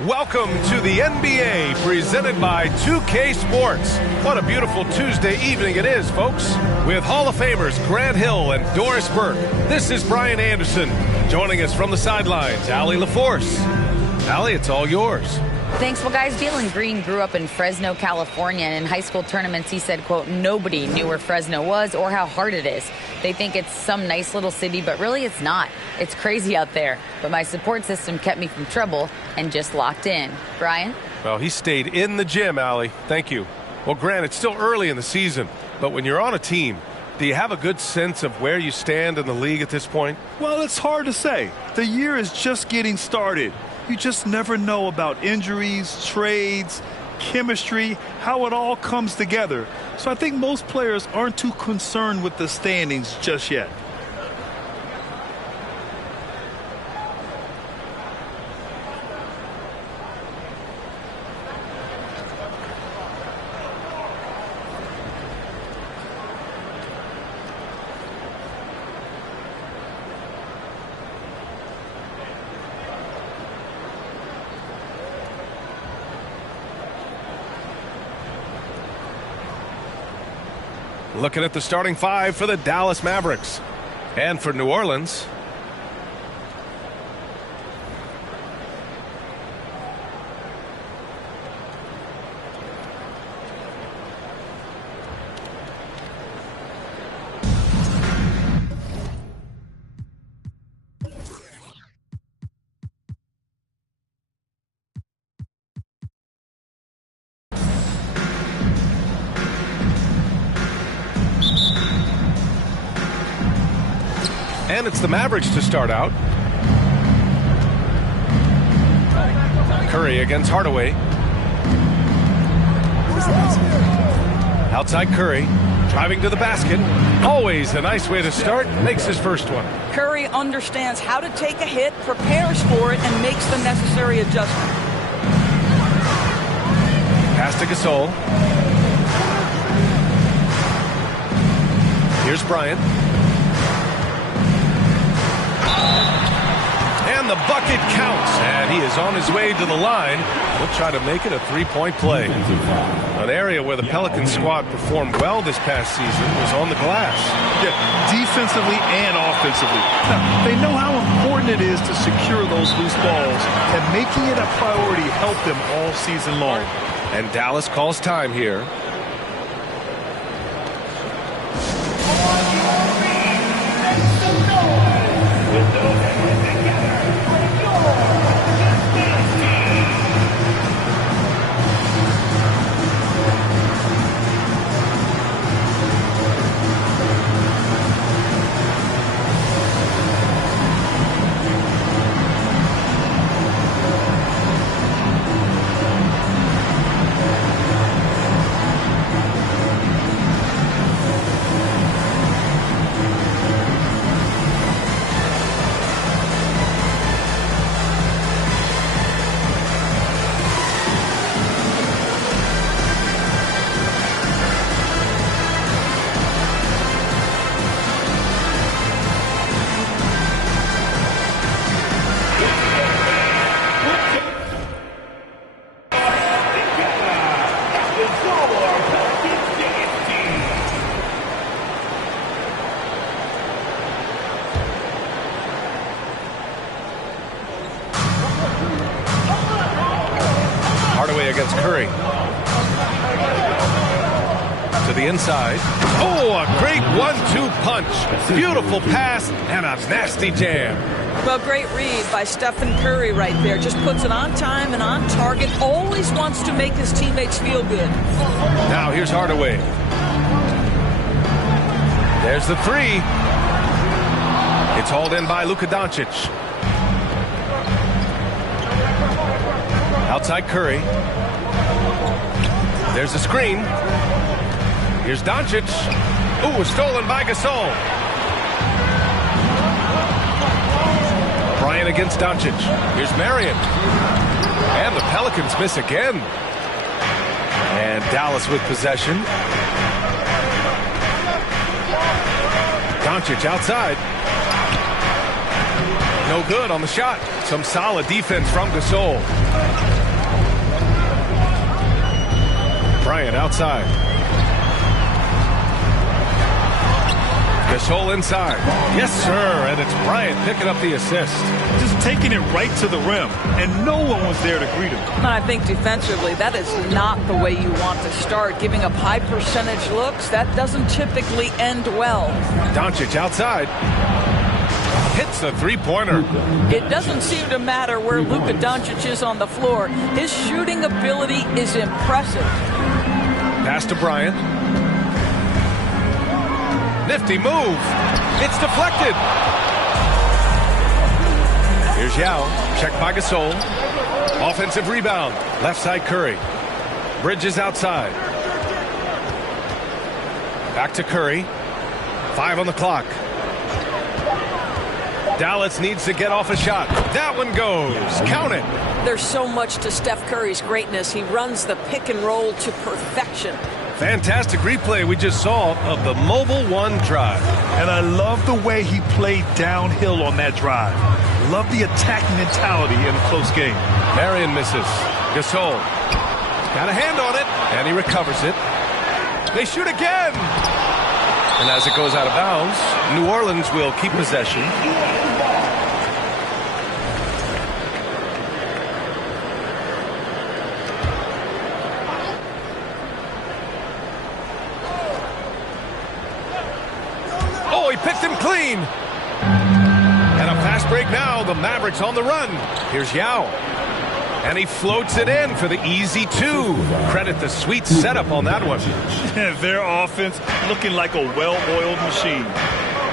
Welcome to the NBA, presented by 2K Sports. What a beautiful Tuesday evening it is, folks. With Hall of Famers Grant Hill and Doris Burke, this is Brian Anderson. Joining us from the sidelines, Allie LaForce. Allie, it's all yours. Thanks. Well, guys, Jalen Green grew up in Fresno, California, and in high school tournaments, he said, quote, nobody knew where Fresno was or how hard it is. They think it's some nice little city, but really it's not. It's crazy out there. But my support system kept me from trouble and just locked in. Brian? Well, he stayed in the gym, Allie. Thank you. Well, Grant, it's still early in the season, but when you're on a team, do you have a good sense of where you stand in the league at this point? Well, it's hard to say. The year is just getting started. You just never know about injuries, trades, chemistry, how it all comes together. So I think most players aren't too concerned with the standings just yet. Looking at the starting five for the Dallas Mavericks. And for New Orleans, and it's the Mavericks to start out. Curry against Hardaway. Outside Curry, driving to the basket. Always a nice way to start. Makes his first one. Curry understands how to take a hit, prepares for it, and makes the necessary adjustment. Pass to Gasol. Here's Bryant. And the bucket counts, and he is on his way to the line. We'll try to make it a three-point play. An area where the Pelicans squad performed well this past season was on the glass. Yeah, defensively and offensively. Now, they know how important it is to secure those loose balls, and making it a priority helped them all season long. And Dallas calls time here. Against Curry. To the inside. Oh, a great 1-2 punch. Beautiful pass and a nasty jam. Well, great read by Stephen Curry right there. Just puts it on time and on target. Always wants to make his teammates feel good. Now here's Hardaway. There's the three. It's hauled in by Luka Doncic. Outside Curry. There's a screen. Here's Doncic. Ooh, stolen by Gasol. Bryant against Doncic. Here's Marion. And the Pelicans miss again. And Dallas with possession. Doncic outside. No good on the shot. Some solid defense from Gasol. Bryant outside. Gasol inside. Yes, sir. And it's Bryant picking up the assist. Just taking it right to the rim, and no one was there to greet him. And I think defensively, that is not the way you want to start. Giving up high percentage looks, that doesn't typically end well. Doncic outside. Hits the three-pointer. It doesn't seem to matter where Luka Doncic is on the floor. His shooting ability is impressive. Pass to Bryant. Nifty move. It's deflected. Here's Yao. Checked by Gasol. Offensive rebound. Left side Curry. Bridges outside. Back to Curry. 5 on the clock. Dallas needs to get off a shot. That one goes. Count it. There's so much to Steph Curry's greatness. He runs the pick and roll to perfection. Fantastic replay we just saw of the mobile one drive. And I love the way he played downhill on that drive. Love the attack mentality in a close game. Marion misses. Gasol got a hand on it, and he recovers it. They shoot again. And as it goes out of bounds, New Orleans will keep possession. Oh, he picked him clean. And a fast break now. The Mavericks on the run. Here's Yao. And he floats it in for the easy 2. Credit the sweet setup on that one. Their offense looking like a well-oiled machine.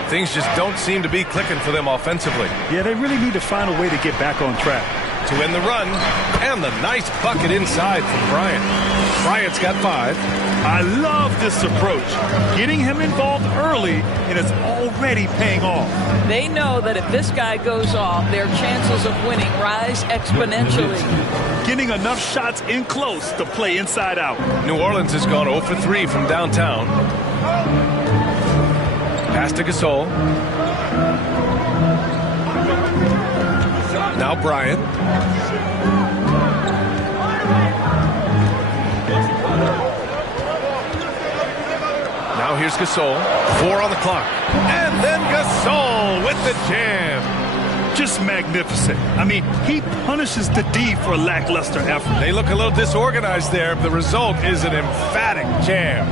Things just don't seem to be clicking for them offensively. Yeah, they really need to find a way to get back on track. To win the run, and the nice bucket inside from Bryant. Bryant's got 5. I love this approach. Getting him involved early, and it's already paying off. They know that if this guy goes off, their chances of winning rise exponentially. Getting enough shots in close to play inside out. New Orleans has gone 0 for 3 from downtown. Pass to Gasol. Now Bryant. Now here's Gasol. 4 on the clock. And then Gasol with the jam. Just magnificent. I mean, he punishes the D for a lackluster effort. They look a little disorganized there. The result is an emphatic jam.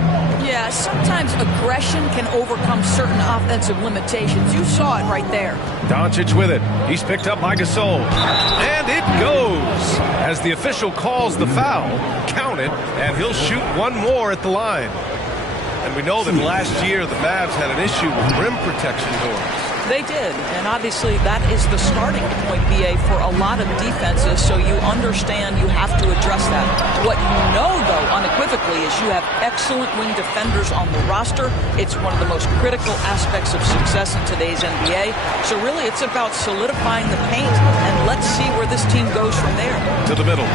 Yeah, sometimes aggression can overcome certain offensive limitations. You saw it right there. Doncic with it. He's picked up by Gasol. And it goes. As the official calls the foul, count it, and he'll shoot one more at the line. And we know that last year the Mavs had an issue with rim protection doors. They did, and obviously that is the starting point, BA, for a lot of defenses, so you understand you have to address that. What you know, though, unequivocally, is you have excellent wing defenders on the roster. It's one of the most critical aspects of success in today's NBA. So really, it's about solidifying the paint, and let's see where this team goes from there. To the middle.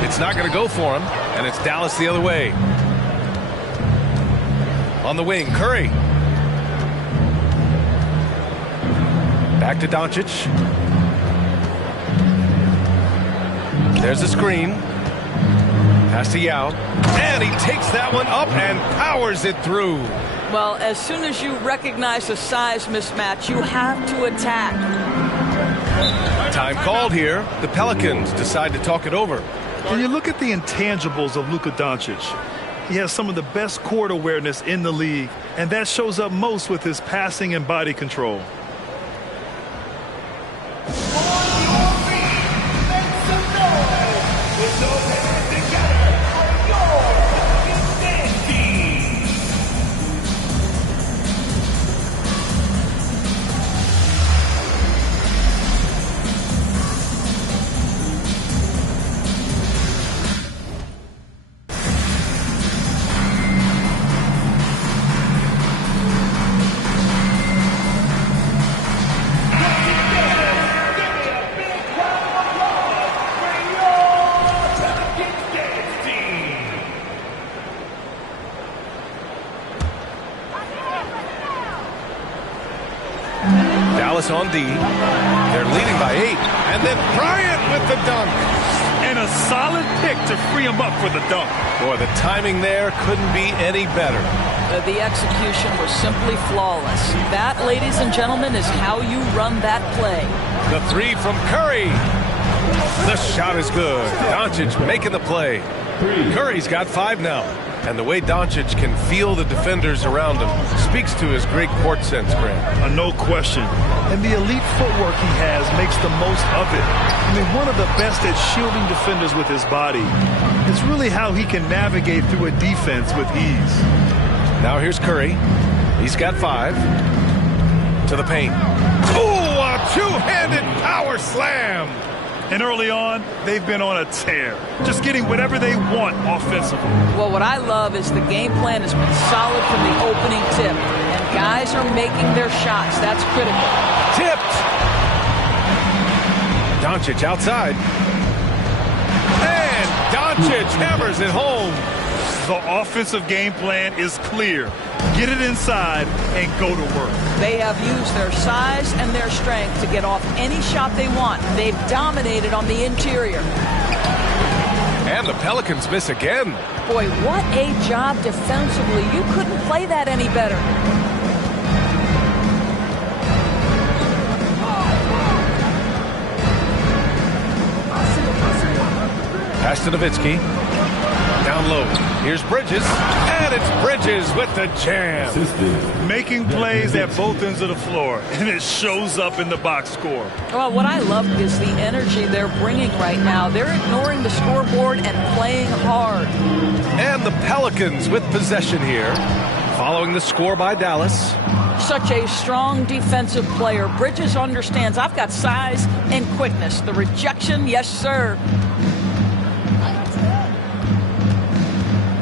It's not going to go for him, and it's Dallas the other way. On the wing, Curry. Back to Doncic. There's a screen. Pass to Yao. And he takes that one up and powers it through. Well, as soon as you recognize a size mismatch, you have to attack. Time called here. The Pelicans decide to talk it over. When you look at the intangibles of Luka Doncic, he has some of the best court awareness in the league, and that shows up most with his passing and body control. Dallas on D. Their They're leading by 8. And then Bryant with the dunk. And a solid pick to free him up for the dunk. Boy, the timing there couldn't be any better. The execution was simply flawless. That, ladies and gentlemen, is how you run that play. The 3 from Curry. The shot is good. Doncic making the play. Curry's got 5 now. And the way Doncic can feel the defenders around him speaks to his great court sense, Grant. No question. And the elite footwork he has makes the most of it. I mean, one of the best at shielding defenders with his body. It's really how he can navigate through a defense with ease. Now here's Curry. He's got 5. To the paint. Ooh, a two-handed power slam. And early on, they've been on a tear, just getting whatever they want offensively. Well, what I love is the game plan has been solid from the opening tip, and guys are making their shots. That's critical. Tipped. Doncic outside. And Doncic hammers it home. The offensive game plan is clear. Get it inside and go to work. They have used their size and their strength to get off any shot they want. They've dominated on the interior. And the Pelicans miss again. Boy, what a job defensively. You couldn't play that any better. Pass to Nowitzki. Down low. Here's Bridges. And it's Bridges with the jam. Making plays at both ends of the floor, and it shows up in the box score. Well, what I love is the energy they're bringing right now. They're ignoring the scoreboard and playing hard. And the Pelicans with possession here, following the score by Dallas. Such a strong defensive player. Bridges understands I've got size and quickness. The rejection, yes, sir.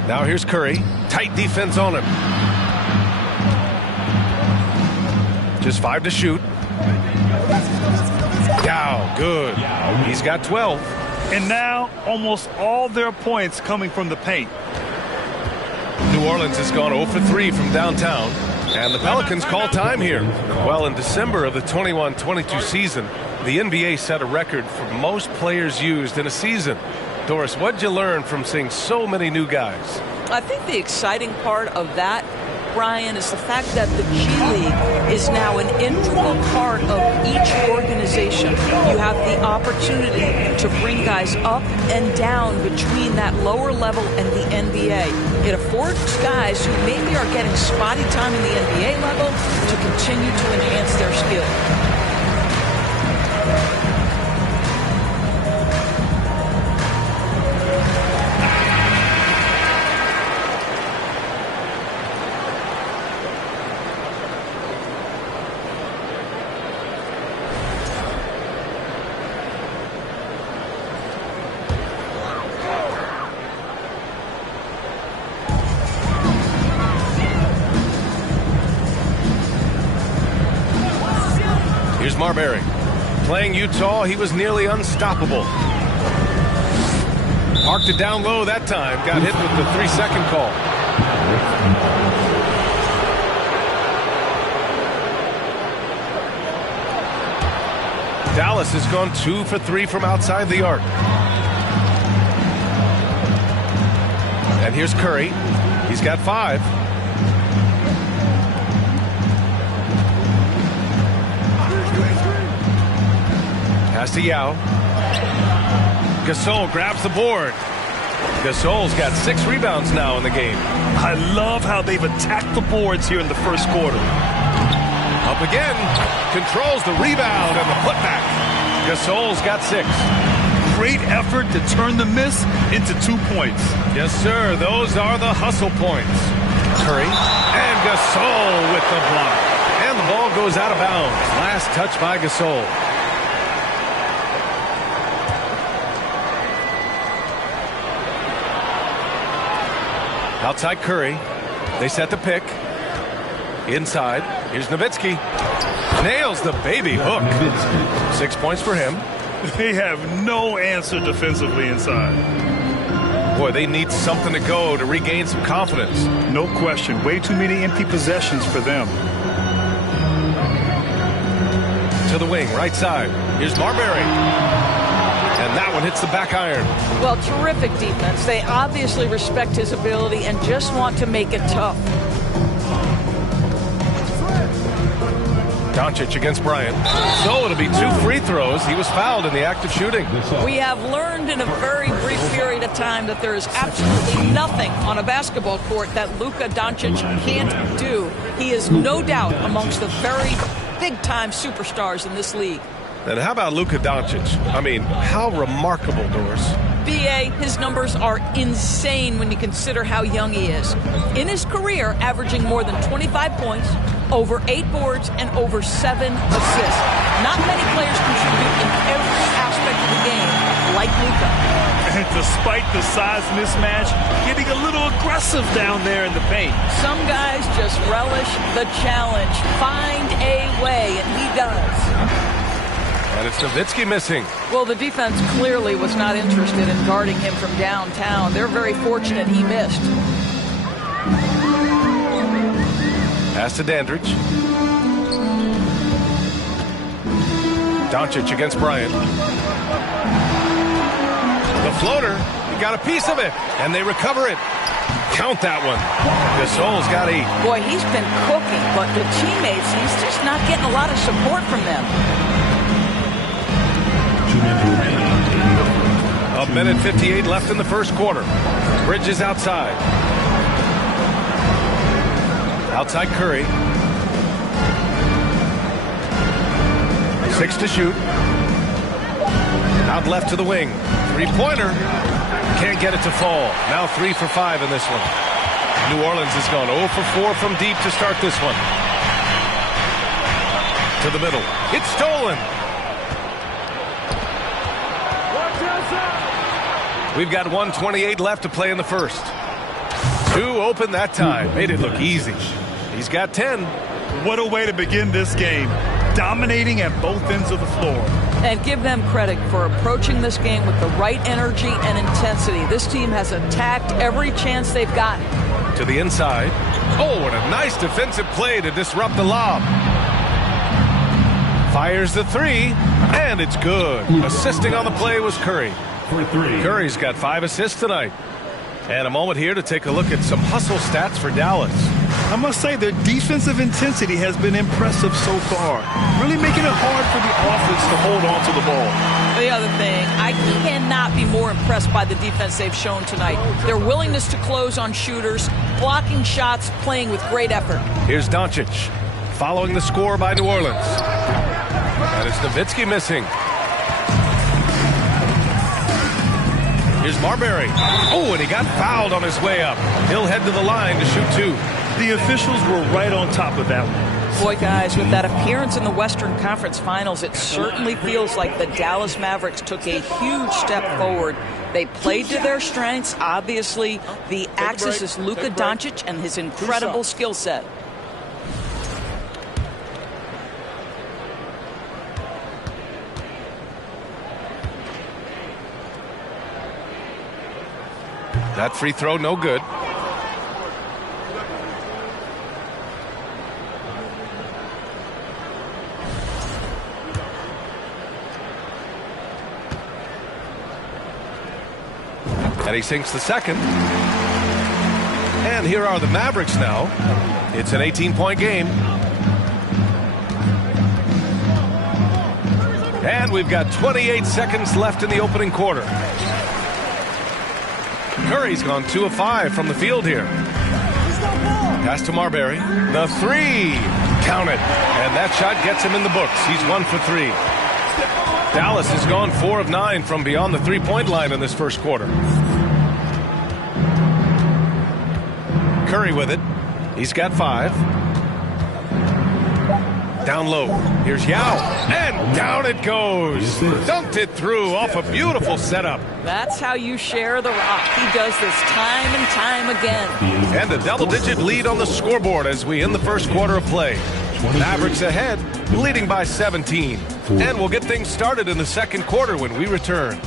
Now here's Curry. Tight defense on him. Just 5 to shoot. Dow, good. He's got 12. And now almost all their points coming from the paint. New Orleans has gone 0 for 3 from downtown. And the Pelicans call time here. Well, in December of the 21-22 season, the NBA set a record for most players used in a season. Doris, what'd you learn from seeing so many new guys? I think the exciting part of that, Brian, is the fact that the G League is now an integral part of each organization. You have the opportunity to bring guys up and down between that lower level and the NBA. It affords guys who maybe are getting spotty time in the NBA level to continue to enhance their skill. Here's Marbury. Playing Utah, he was nearly unstoppable. Parked it down low that time. Got hit with the 3-second call. Dallas has gone 2 for 3 from outside the arc. And here's Curry. He's got 5. Pass to Yao. Gasol grabs the board. Gasol's got 6 rebounds now in the game. I love how they've attacked the boards here in the first quarter. Up again. Controls the rebound and the putback. Gasol's got 6. Great effort to turn the miss into 2 points. Yes, sir. Those are the hustle points. Curry and Gasol with the block. And the ball goes out of bounds. Last touch by Gasol. Outside Curry. They set the pick. Inside. Here's Nowitzki. Nails the baby hook. 6 points for him. They have no answer defensively inside. Boy, they need something to go to regain some confidence. No question. Way too many empty possessions for them. To the wing, right side. Here's Marbury. And that one hits the back iron. Well, terrific defense. They obviously respect his ability and just want to make it tough. Doncic against Bryant. So it'll be 2 free throws. He was fouled in the act of shooting. We have learned in a very brief period of time that there is absolutely nothing on a basketball court that Luka Doncic can't do. He is no doubt amongst the very big-time superstars in this league. And how about Luka Doncic? I mean, how remarkable, Doris. B.A., his numbers are insane when you consider how young he is. In his career, averaging more than 25 points, over 8 boards, and over 7 assists. Not many players contribute in every aspect of the game like Luka. And despite the size mismatch, getting a little aggressive down there in the paint. Some guys just relish the challenge. Find a way, and he does. And it's Nowitzki missing. Well, the defense clearly was not interested in guarding him from downtown. They're very fortunate he missed. Pass to Dandridge. Doncic against Bryant. The floater. He got a piece of it. And they recover it. Count that one. Gasol's got 8. Boy, he's been cooking, but the teammates, he's just not getting a lot of support from them. A minute 58 left in the first quarter. Bridges outside. Outside Curry. 6 to shoot. Out left to the wing. 3-pointer. Can't get it to fall. Now 3 for 5 in this one. New Orleans has gone 0 for 4 from deep to start this one. To the middle. It's stolen. We've got 1:28 left to play in the first. 2 open that time. Made it look easy. He's got 10. What a way to begin this game. Dominating at both ends of the floor. And give them credit for approaching this game with the right energy and intensity. This team has attacked every chance they've gotten. To the inside. Oh, and a nice defensive play to disrupt the lob. Fires the 3, and it's good. Assisting on the play was Curry. Curry's got 5 assists tonight. And a moment here to take a look at some hustle stats for Dallas. I must say their defensive intensity has been impressive so far. Really making it hard for the offense to hold on to the ball. The other thing, I cannot be more impressed by the defense they've shown tonight. Their willingness to close on shooters, blocking shots, playing with great effort. Here's Doncic, following the score by New Orleans. And it's Nowitzki missing. Here's Marbury. Oh, and he got fouled on his way up. He'll head to the line to shoot 2. The officials were right on top of that one. Boy, guys, with that appearance in the Western Conference Finals, it certainly feels like the Dallas Mavericks took a huge step forward. They played to their strengths. Obviously, the axis is Luka Doncic and his incredible skill set. That free throw, no good. And he sinks the second. And here are the Mavericks now. It's an 18-point game. And we've got 28 seconds left in the opening quarter. Curry's gone 2 of 5 from the field here. Pass to Marbury. The 3. Count it. And that shot gets him in the books. He's 1 for 3. Dallas has gone 4 of 9 from beyond the 3-point line in this first quarter. Curry with it. He's got 5. Down low. Here's Yao. And down it goes. Dunked it through off a beautiful setup. That's how you share the rock. He does this time and time again. And a double-digit lead on the scoreboard as we end the first quarter of play. Mavericks ahead, leading by 17. And we'll get things started in the second quarter when we return.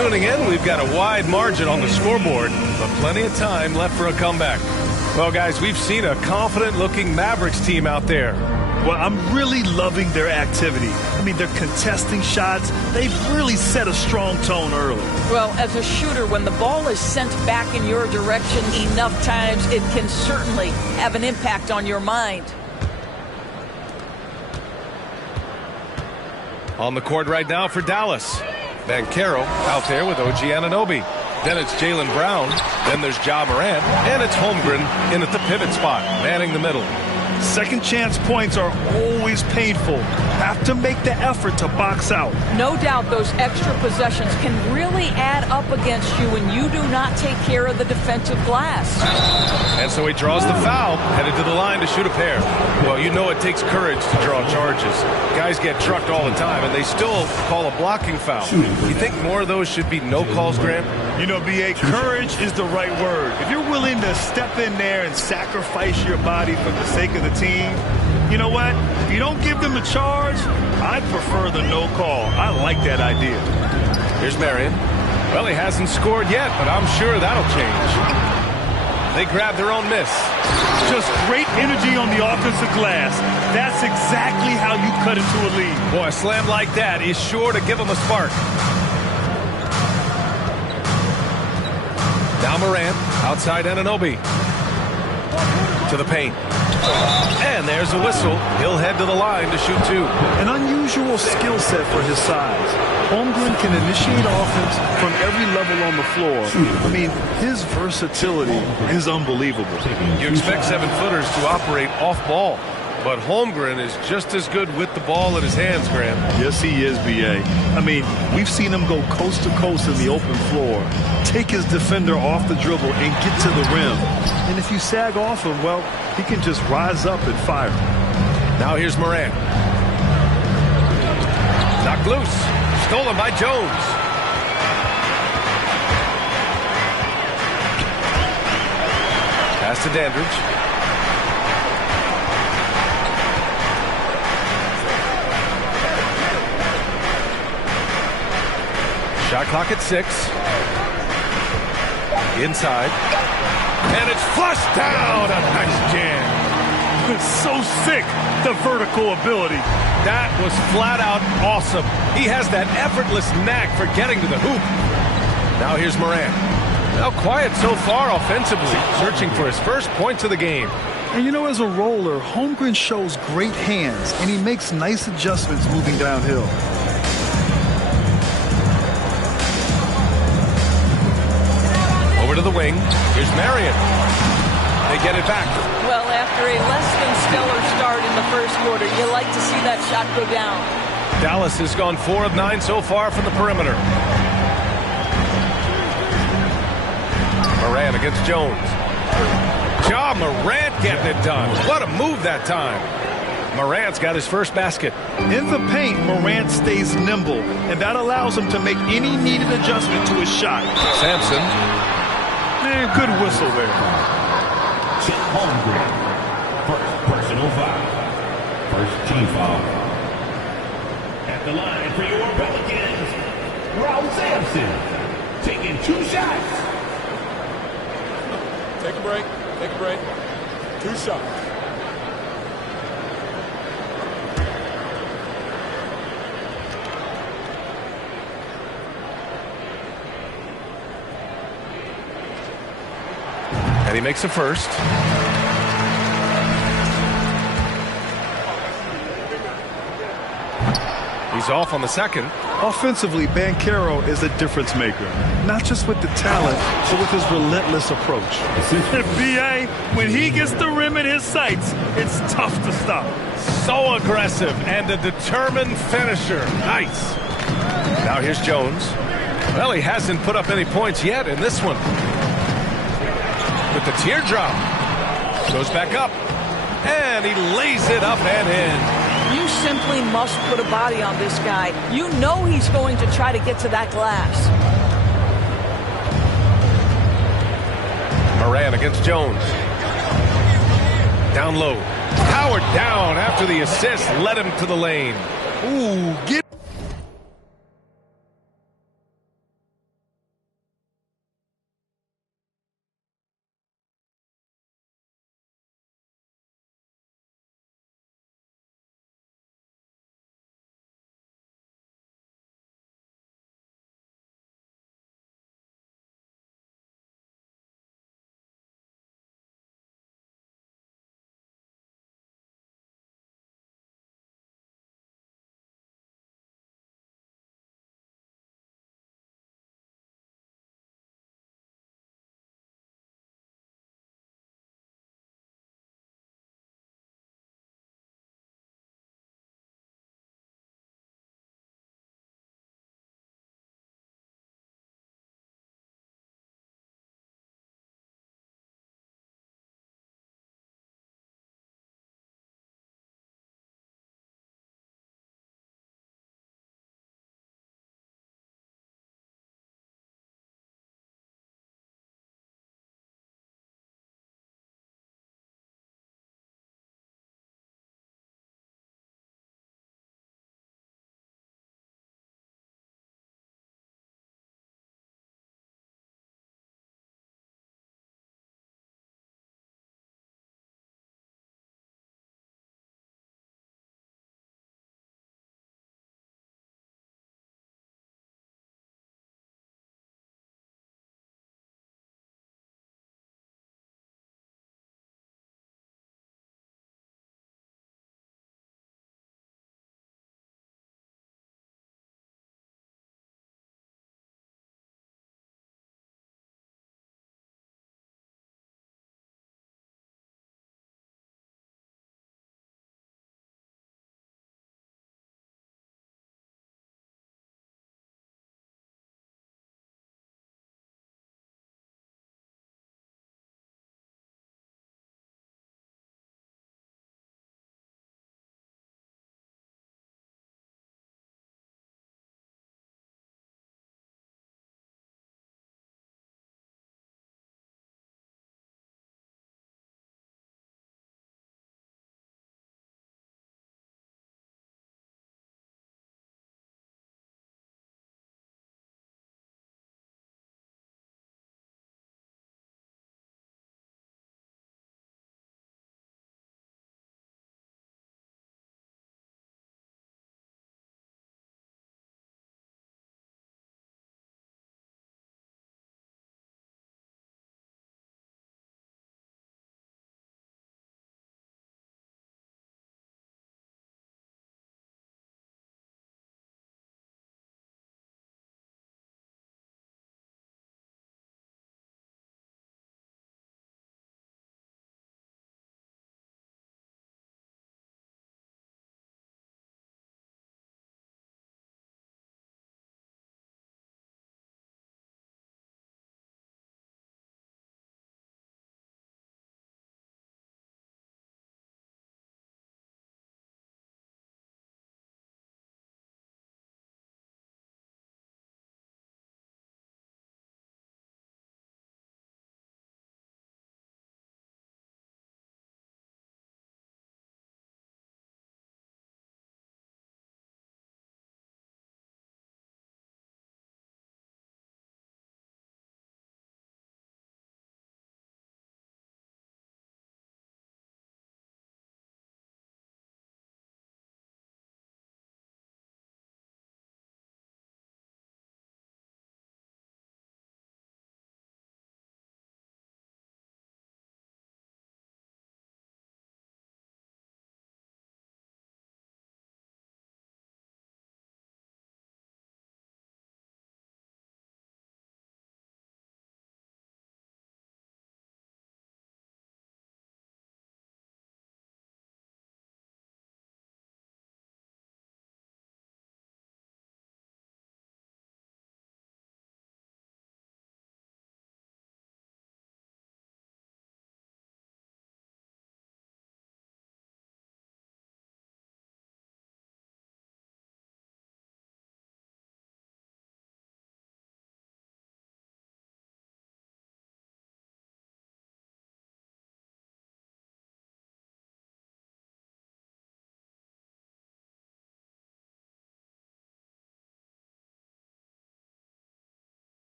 tuning in. We've got a wide margin on the scoreboard, but plenty of time left for a comeback. Well, guys, we've seen a confident-looking Mavericks team out there. Well, I'm really loving their activity. I mean, they're contesting shots. They've really set a strong tone early. Well, as a shooter, when the ball is sent back in your direction enough times, it can certainly have an impact on your mind. On the court right now for Dallas. Banchero out there with OG Anunoby. Then it's Jaylen Brown. Then there's Ja Morant. And it's Holmgren in at the pivot spot, manning the middle. Second chance points are always painful. Have to make the effort to box out. No doubt those extra possessions can really add up against you when you do not take care of the defensive glass. And so he draws the foul, headed to the line to shoot a pair. Well, you know it takes courage to draw charges. Guys get trucked all the time, and they still call a blocking foul. You think more of those should be no calls, Grant? You know, B.A., courage is the right word. If you're willing to step in there and sacrifice your body for the sake of the team, you know what? If you don't give them a charge, I prefer the no call. I like that idea. Here's Marion. Well, he hasn't scored yet, but I'm sure that'll change. They grab their own miss. Just great energy on the offensive glass. That's exactly how you cut into a lead. Boy, a slam like that is sure to give them a spark. Now Morant, outside Anunoby. To the paint. And there's a whistle. He'll head to the line to shoot two. An unusual skill set for his size. Holmgren can initiate offense from every level on the floor. I mean, his versatility is unbelievable. You expect 7-footers to operate off ball, but Holmgren is just as good with the ball in his hands, Grant. Yes, he is, B.A. I mean, we've seen him go coast to coast in the open floor, take his defender off the dribble and get to the rim. And if you sag off him, well, he can just rise up and fire. Now here's Morant. Knocked loose. Stolen by Jones. Pass to Dandridge. Shot clock at 6. Inside. And it's flushed down. A nice jam. It's so sick, the vertical ability. That was flat out awesome. He has that effortless knack for getting to the hoop. Now here's Morant. Now quiet so far offensively, searching for his first points of the game. And you know, as a roller, Holmgren shows great hands, and he makes nice adjustments moving downhill. Over to the wing. Here's Marion. They get it back. Well, after a less than stellar start in the first quarter, you like to see that shot go down. Dallas has gone 4 of 9 so far from the perimeter. Morant against Jones. Ja Morant getting it done. What a move that time. Morant's got his first basket. In the paint, Morant stays nimble, and that allows him to make any needed adjustment to his shot. Sampson. Man, good whistle there. Holmgren, first personal foul. First team foul. At the line for your Pelicans, Raul Sampson, taking 2 shots. Take a break. Take a break. 2 shots. And he makes a first. He's off on the second. Offensively, Banchero is a difference maker. Not just with the talent, but with his relentless approach. B.A., when he gets the rim in his sights, it's tough to stop. So aggressive and a determined finisher. Nice. Now here's Jones. Well, he hasn't put up any points yet in this one. With the teardrop. Goes back up. And he lays it up and in. You simply must put a body on this guy. You know he's going to try to get to that glass. Morant against Jones. Down low. Powered down after the assist led him to the lane. Ooh, get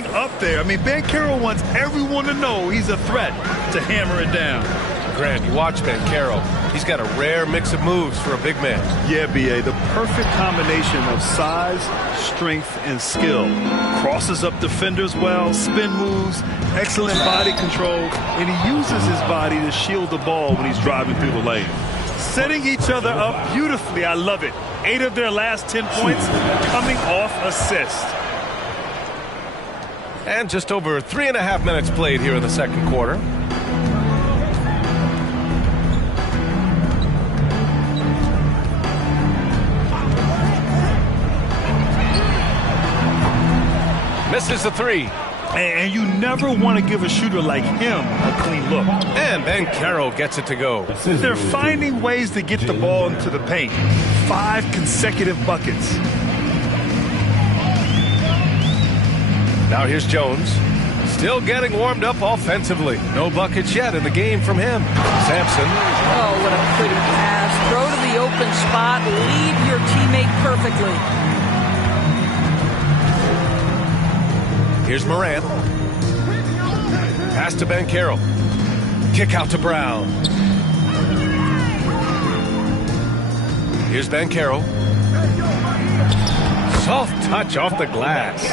getting up there. I mean, Banchero wants everyone to know he's a threat to hammer it down. Grant, you watch Banchero. He's got a rare mix of moves for a big man. Yeah, B.A., the perfect combination of size, strength, and skill. Crosses up defenders well, spin moves, excellent body control, and he uses his body to shield the ball when he's driving through the lane. Setting each other up beautifully. I love it. 8 of their last 10 points coming off assist. And just over 3.5 minutes played here in the second quarter. Misses the three. And you never want to give a shooter like him a clean look. And Banchero gets it to go. They're finding ways to get the ball into the paint. 5 consecutive buckets. Now here's Jones. Still getting warmed up offensively. No buckets yet in the game from him. Sampson. Oh, what a pretty pass. Throw to the open spot. Lead your teammate perfectly. Here's Morant. Pass to Banchero. Kick out to Brown. Here's Banchero. Soft touch off the glass.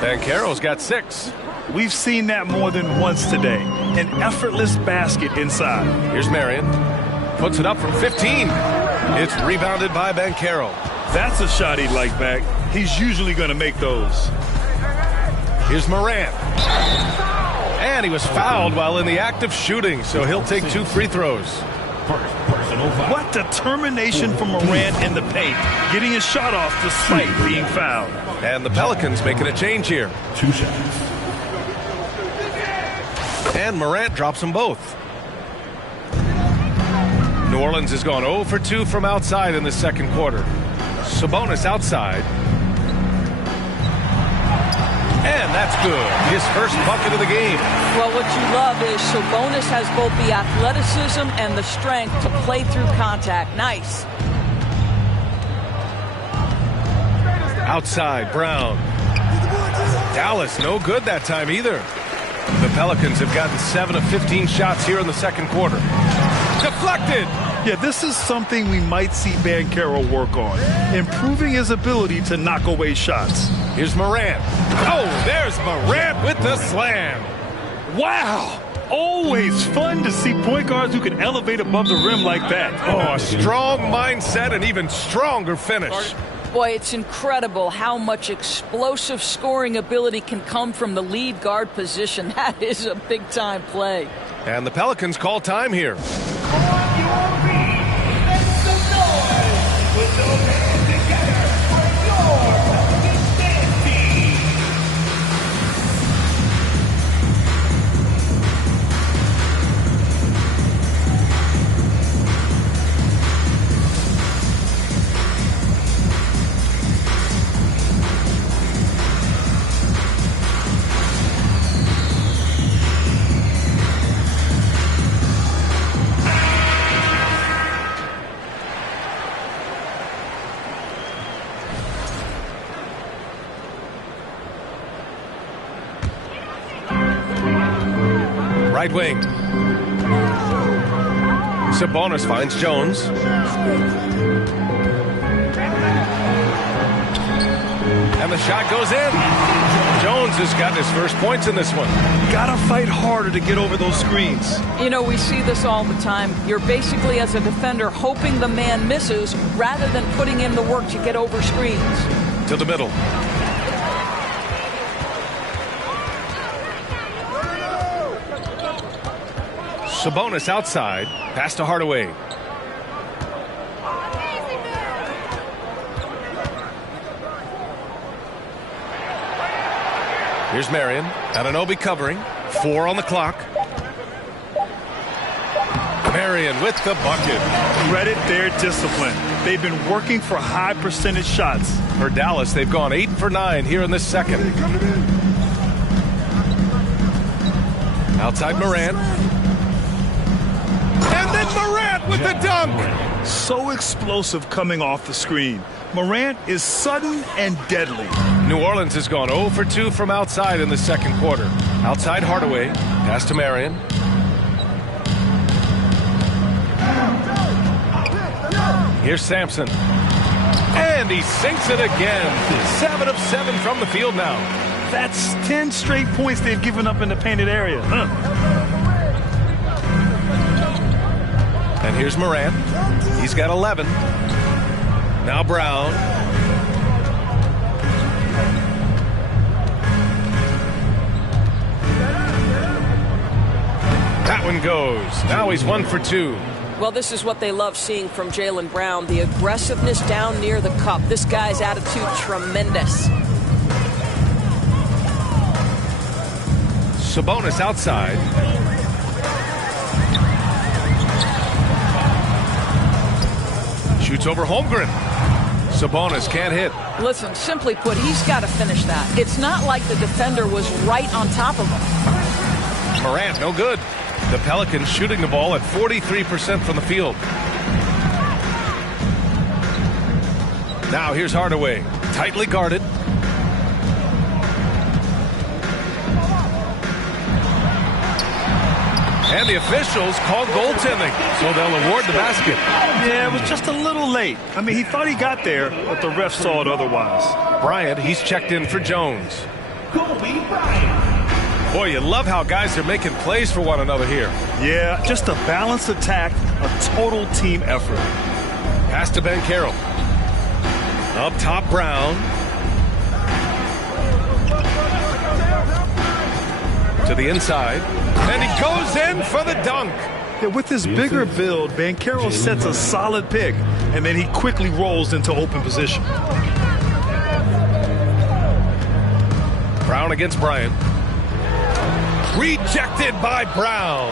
Banchero's got 6. We've seen that more than once today. An effortless basket inside. Here's Marion. Puts it up from 15. It's rebounded by Banchero. That's a shot he'd like back. He's usually going to make those. Here's Morant. And he was fouled while in the act of shooting, so he'll take 2 free throws. What determination from Morant in the paint, getting his shot off despite being fouled. And the Pelicans making a change here. 2 shots. And Morant drops them both. New Orleans has gone 0 for 2 from outside in the second quarter. Sabonis outside. And that's good. His first bucket of the game. Well, what you love is Sabonis has both the athleticism and the strength to play through contact. Nice. Outside, Brown. Dallas, no good that time either. The Pelicans have gotten 7 of 15 shots here in the second quarter. Deflected. Yeah, this is something we might see Banchero work on, improving his ability to knock away shots. Here's Morant. Oh, there's Morant with the slam. Wow! Always fun to see point guards who can elevate above the rim like that. Oh, a strong mindset and even stronger finish. Boy, it's incredible how much explosive scoring ability can come from the lead guard position. That is a big-time play. And the Pelicans call time here. Right wing. Sabonis finds Jones. And the shot goes in. Jones has got his first points in this one. Gotta fight harder to get over those screens. You know, we see this all the time. You're basically, as a defender, hoping the man misses rather than putting in the work to get over screens. To the middle. Sabonis outside. Pass to Hardaway. Here's Marion. Anunoby covering. 4 on the clock. Marion with the bucket. Credit their discipline. They've been working for high percentage shots. For Dallas, they've gone 8 for 9 here in this second. Outside Morant. And then Morant with the dunk. So explosive coming off the screen. Morant is sudden and deadly. New Orleans has gone 0 for 2 from outside in the second quarter. Outside Hardaway, pass to Marion. Here's Sampson. And he sinks it again. 7 of 7 from the field now. That's 10 straight points they've given up in the painted area. And here's Morant. He's got 11. Now Brown. That one goes. Now he's 1 for 2. Well, this is what they love seeing from Jaylen Brown. The aggressiveness down near the cup. This guy's attitude, tremendous. Sabonis outside. Shoots over Holmgren. Sabonis can't hit. Listen, simply put, he's got to finish that. It's not like the defender was right on top of him. Morant, no good. The Pelicans shooting the ball at 43% from the field. Now here's Hardaway. Tightly guarded. And the officials call goaltending, so they'll award the basket. Yeah, it was just a little late. I mean, he thought he got there, but the ref saw it otherwise. Bryant, he's checked in for Jones. Kobe Bryant. Boy, you love how guys are making plays for one another here. Yeah, just a balanced attack, a total team effort. Pass to Ben Carroll. Up top, Brown. To the inside. And he goes in for the dunk. Yeah, with his bigger build, Banchero sets a solid pick, and then he quickly rolls into open position. Brown against Bryant. Rejected by Brown.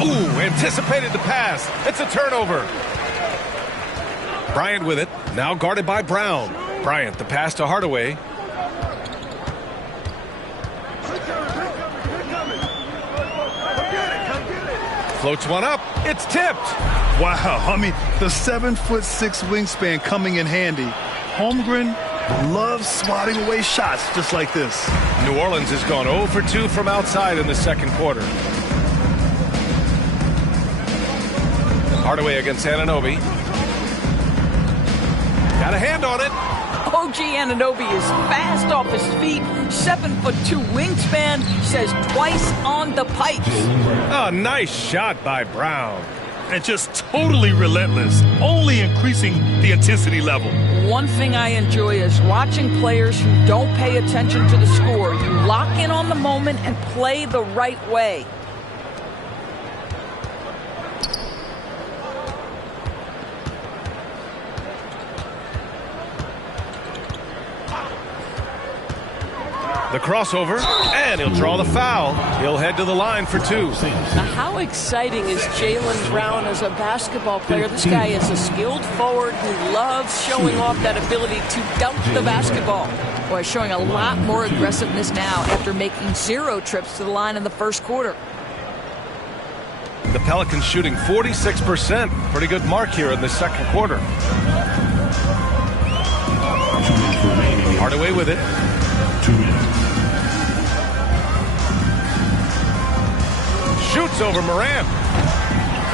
Ooh, anticipated the pass. It's a turnover. Bryant with it. Now guarded by Brown. Bryant, the pass to Hardaway. Floats one up. It's tipped. Wow, I mean, the 7'6" wingspan coming in handy. Holmgren loves swatting away shots just like this. New Orleans has gone 0 for 2 from outside in the second quarter. Hardaway against Anunoby. Got a hand on it. OG Anunoby is fast off his feet. 7'2" wingspan, says twice on the pipes. A nice shot by Brown. And just totally relentless, only increasing the intensity level. One thing I enjoy is watching players who don't pay attention to the score. You lock in on the moment and play the right way. The crossover, and he'll draw the foul. He'll head to the line for 2. Now, how exciting is Jaylen Brown as a basketball player? This guy is a skilled forward who loves showing off that ability to dunk the basketball. Boy, showing a lot more aggressiveness now after making 0 trips to the line in the first quarter. The Pelicans shooting 46%. Pretty good mark here in the second quarter. Hardaway with it. 2 minutes. Shoots over Morant.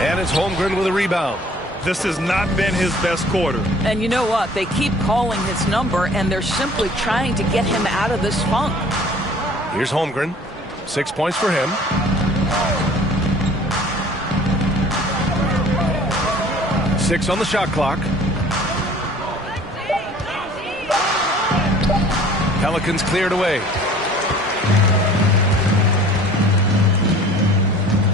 And it's Holmgren with a rebound. This has not been his best quarter. And you know what? They keep calling his number, and they're simply trying to get him out of this funk. Here's Holmgren. 6 points for him. Six on the shot clock. Pelicans cleared away.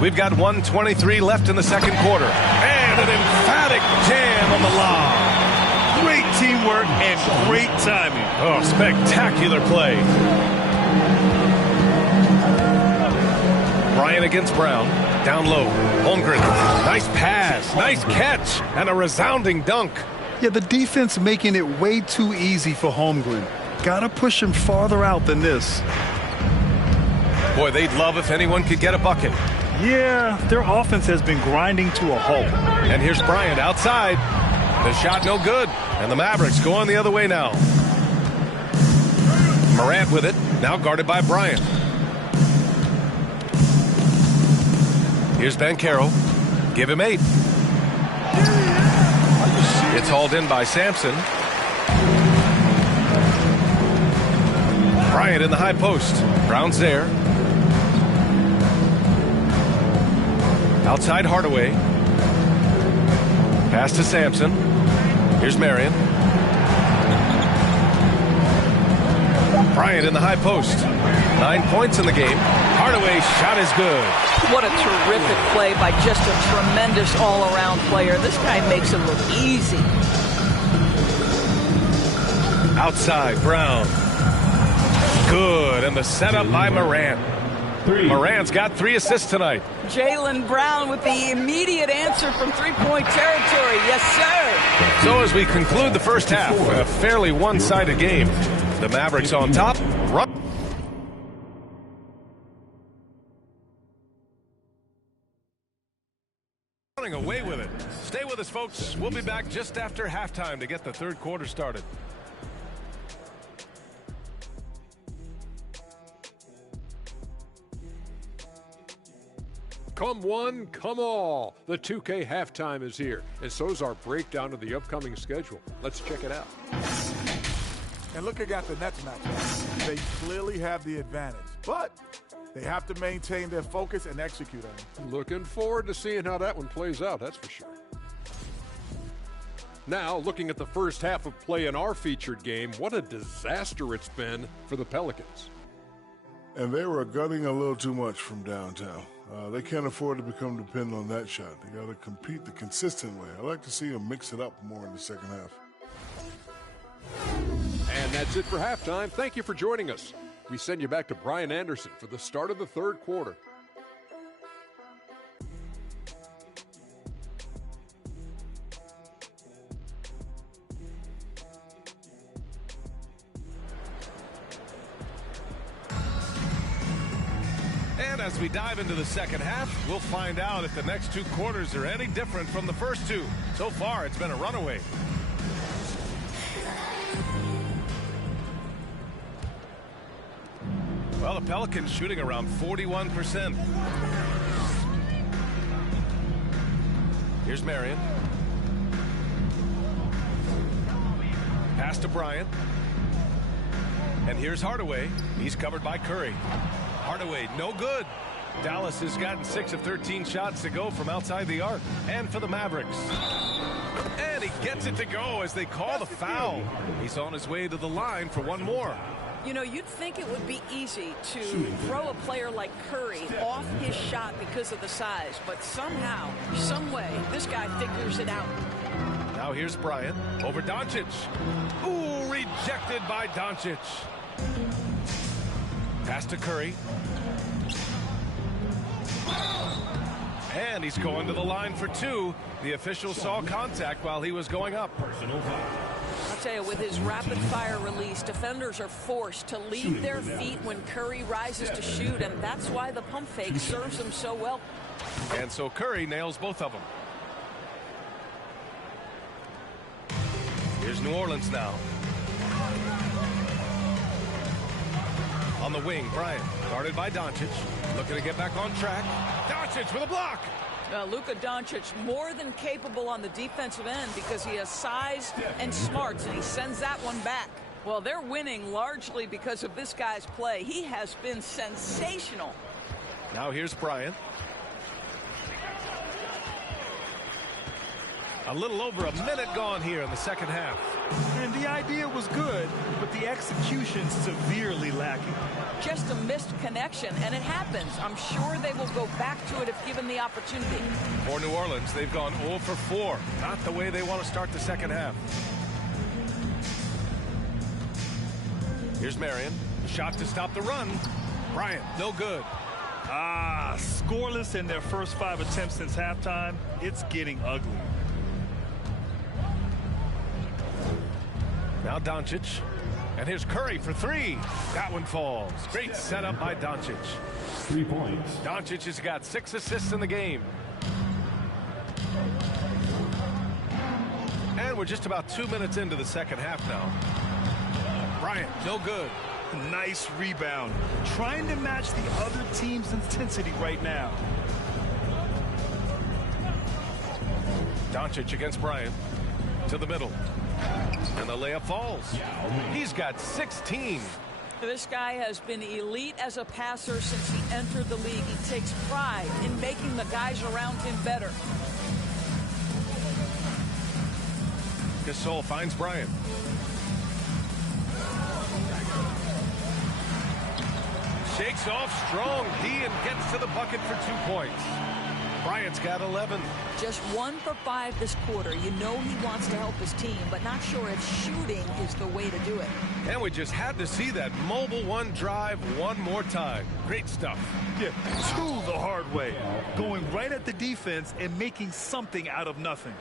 We've got 1:23 left in the second quarter. And an emphatic jam on the lob. Great teamwork and great timing. Oh, spectacular play. Bryant against Brown. Down low. Holmgren. Nice pass. Nice catch. And a resounding dunk. Yeah, the defense making it way too easy for Holmgren. Gotta push him farther out than this. Boy, they'd love if anyone could get a bucket. Yeah, their offense has been grinding to a halt. And here's Bryant outside. The shot no good. And the Mavericks going the other way now. Morant with it. Now guarded by Bryant. Here's Banchero. Give him 8. It's hauled in by Sampson. Bryant in the high post. Brown's there. Outside Hardaway. Pass to Sampson. Here's Marion. Bryant in the high post. 9 points in the game. Hardaway's shot is good. What a terrific play by just a tremendous all-around player. This guy makes it look easy. Outside, Brown. Good, and the setup by Morant. Morant's got 3 assists tonight. Jaylen Brown with the immediate answer from three-point territory. Yes, sir. So as we conclude the first half, a fairly one-sided game. The Mavericks on top. Running away with it. Stay with us, folks. We'll be back just after halftime to get the third quarter started. Come one, come all. The 2K halftime is here, and so's our breakdown of the upcoming schedule. Let's check it out. And looking at the Nets matchup, they clearly have the advantage, but they have to maintain their focus and execute on it. Looking forward to seeing how that one plays out, that's for sure. Now, looking at the first half of play in our featured game, what a disaster it's been for the Pelicans. And they were gunning a little too much from downtown. They can't afford to become dependent on that shot. They got to compete the consistent way. I like to see them mix it up more in the second half. And that's it for halftime. Thank you for joining us. We send you back to Brian Anderson for the start of the third quarter. And as we dive into the second half, we'll find out if the next 2 quarters are any different from the first 2. So far, it's been a runaway. Well, the Pelicans shooting around 41%. Here's Marion. Pass to Bryant. And here's Hardaway. He's covered by Curry. Hardaway, no good. Dallas has gotten 6 of 13 shots to go from outside the arc. And for the Mavericks. And he gets it to go as they call the foul. He's on his way to the line for one more. You know, you'd think it would be easy to throw a player like Curry off his shot because of the size, but somehow, some way, this guy figures it out. Now here's Bryant over Doncic. Ooh, rejected by Doncic. Pass to Curry. And he's going to the line for 2. The official saw contact while he was going up. Personal foul. I'll tell you, with his rapid-fire release, defenders are forced to leave their feet when Curry rises to shoot, and that's why the pump fake serves him so well. And so Curry nails both of them. Here's New Orleans now. On the wing, Bryant, guarded by Doncic, looking to get back on track. Doncic with a block. Luka Doncic more than capable on the defensive end because he has size and smarts, and he sends that one back. Well, they're winning largely because of this guy's play. He has been sensational. Now here's Bryant. A little over a minute gone here in the second half. And the idea was good, but the execution severely lacking. Just a missed connection, and it happens. I'm sure they will go back to it if given the opportunity. For New Orleans, they've gone 0 for 4. Not the way they want to start the second half. Here's Marion. Shot to stop the run. Bryant, no good. Scoreless in their first 5 attempts since halftime. It's getting ugly. Now Doncic. And here's Curry for three. That one falls. Great setup by Doncic. 3 points. Doncic has got 6 assists in the game. And we're just about 2 minutes into the second half now. Bryant, no good. Nice rebound. Trying to match the other team's intensity right now. Doncic against Bryant. To the middle. And the layup falls. He's got 16. This guy has been elite as a passer since he entered the league. He takes pride in making the guys around him better. Gasol finds Bryant. Shakes off strong D and gets to the bucket for 2 points. Bryant's got 11. Just 1 for 5 this quarter. You know he wants to help his team, but not sure if shooting is the way to do it. And we just had to see that mobile one drive one more time. Great stuff. Yeah, 2 the hard way. Going right at the defense and making something out of nothing.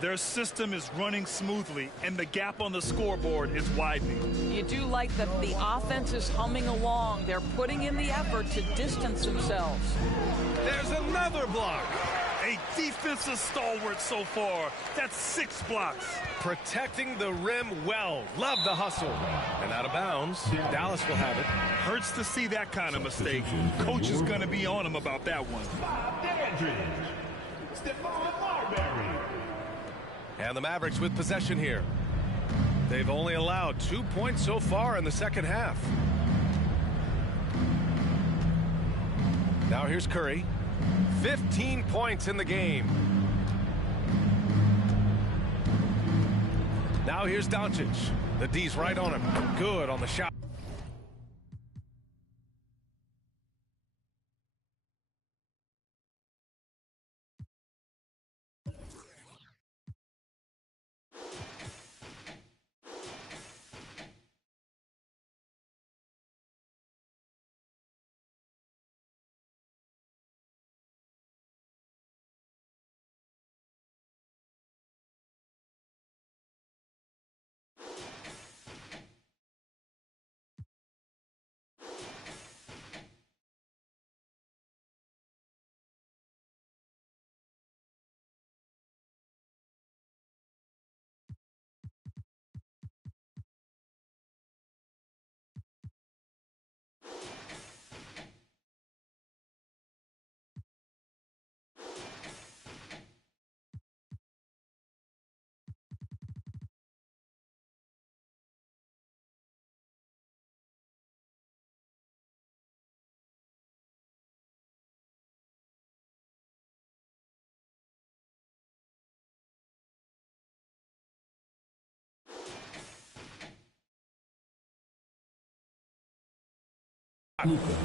Their system is running smoothly, and the gap on the scoreboard is widening. You do like that the offense is humming along. They're putting in the effort to distance themselves. There's another block. A defensive stalwart so far. That's 6 blocks. Protecting the rim well. Love the hustle. And out of bounds. Dallas will have it. Hurts to see that kind of mistake. Coach is going to be on him about that one. And the Mavericks with possession here. They've only allowed 2 points so far in the second half. Now here's Curry. 15 points in the game. Now here's Doncic. The D's right on him. Good on the shot.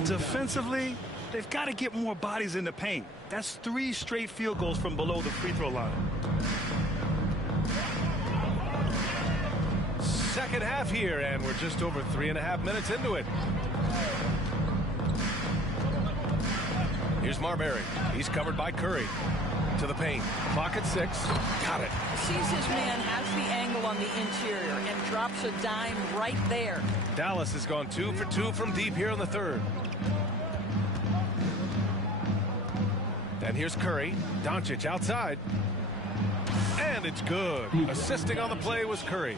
Defensively, they've got to get more bodies in the paint. That's 3 straight field goals from below the free throw line. Second half here, and we're just over 3.5 minutes into it. Here's Marbury. He's covered by Curry. To the paint. Clock at 6. Got it. Sees his man, has the angle on the interior, and drops a dime right there. Dallas has gone 2 for 2 from deep here in the third. And here's Curry. Doncic outside. And it's good. Assisting on the play was Curry.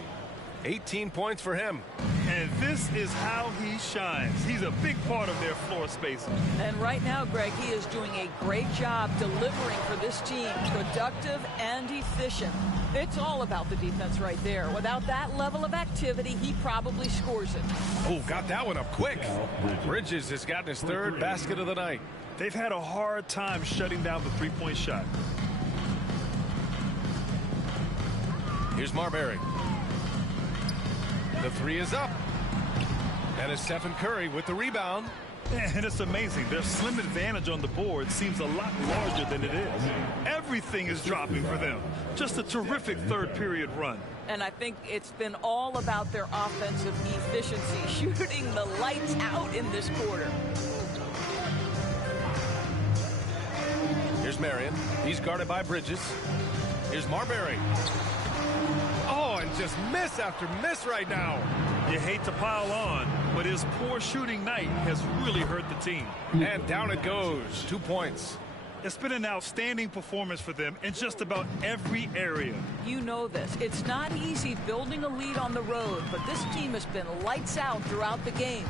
18 points for him. And this is how he shines. He's a big part of their floor spacing. And right now, Greg, he is doing a great job delivering for this team. Productive and efficient. It's all about the defense right there. Without that level of activity, he probably scores it. Oh, got that one up quick. Bridges has gotten his 3rd basket of the night. They've had a hard time shutting down the 3-point shot. Here's Marbury. The 3 is up. And it's Stephen Curry with the rebound. And it's amazing. Their slim advantage on the board seems a lot larger than it is. Everything is dropping for them. Just a terrific third period run. And I think it's been all about their offensive efficiency, shooting the lights out in this quarter. Here's Marion. He's guarded by Bridges. Here's Marbury. Oh, and just miss after miss right now. You hate to pile on, but his poor shooting night has really hurt the team. And down it goes. 2 points. It's been an outstanding performance for them in just about every area. You know this. It's not easy building a lead on the road, but this team has been lights out throughout the game.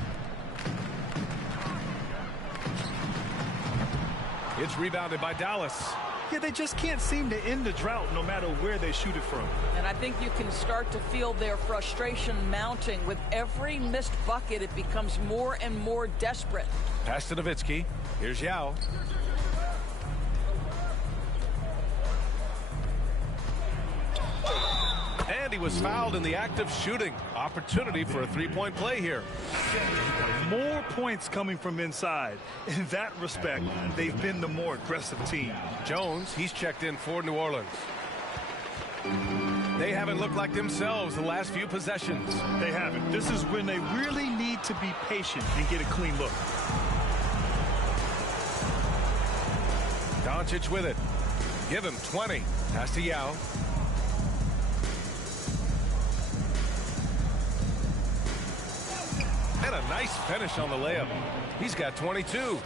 It's rebounded by Dallas. Yeah, they just can't seem to end the drought no matter where they shoot it from. And I think you can start to feel their frustration mounting. With every missed bucket, it becomes more and more desperate. Pass to Nowitzki. Here's Yao. And he was fouled in the act of shooting. Opportunity for a three-point play here. More points coming from inside. In that respect, they've been the more aggressive team. Jones, he's checked in for New Orleans. They haven't looked like themselves the last few possessions. They haven't. This is when they really need to be patient and get a clean look. Doncic with it. Give him 20. Pass to Yao. And a nice finish on the layup. He's got 22.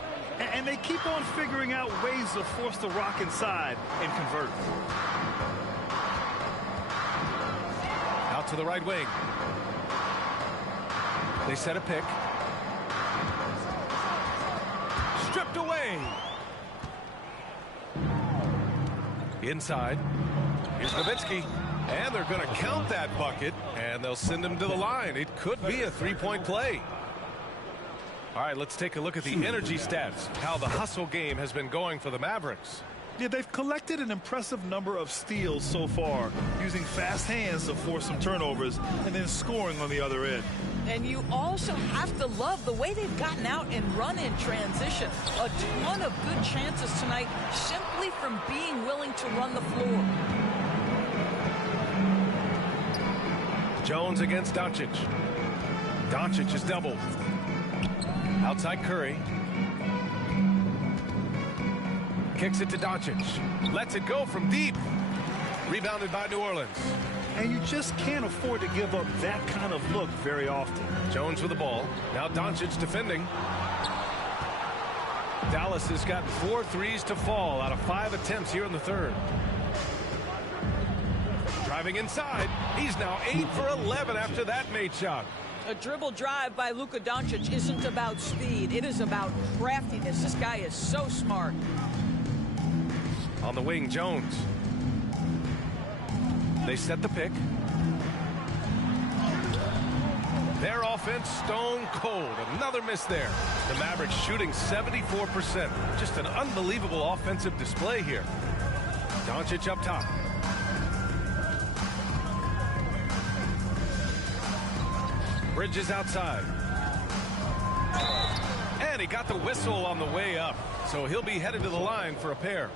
And they keep on figuring out ways to force the rock inside and convert. Out to the right wing. They set a pick. Stripped away. Inside. Here's Nowitzki. And they're going to count that bucket, and they'll send him to the line. It could be a three-point play. All right, let's take a look at the energy stats, how the hustle game has been going for the Mavericks. Yeah, they've collected an impressive number of steals so far, using fast hands to force some turnovers and then scoring on the other end. And you also have to love the way they've gotten out and run in transition. A ton of good chances tonight simply from being willing to run the floor. Jones against Doncic. Doncic is doubled. Outside Curry. Kicks it to Doncic. Lets it go from deep. Rebounded by New Orleans. And you just can't afford to give up that kind of look very often. Jones with the ball. Now Doncic defending. Dallas has got 4 threes to fall out of 5 attempts here in the third. Driving inside. He's now 8 for 11 after that made shot. A dribble drive by Luka Doncic isn't about speed. It is about craftiness. This guy is so smart. On the wing, Jones. They set the pick. Their offense stone cold. Another miss there. The Mavericks shooting 74%. Just an unbelievable offensive display here. Doncic up top. Bridges outside. And he got the whistle on the way up. So he'll be headed to the line for a pair.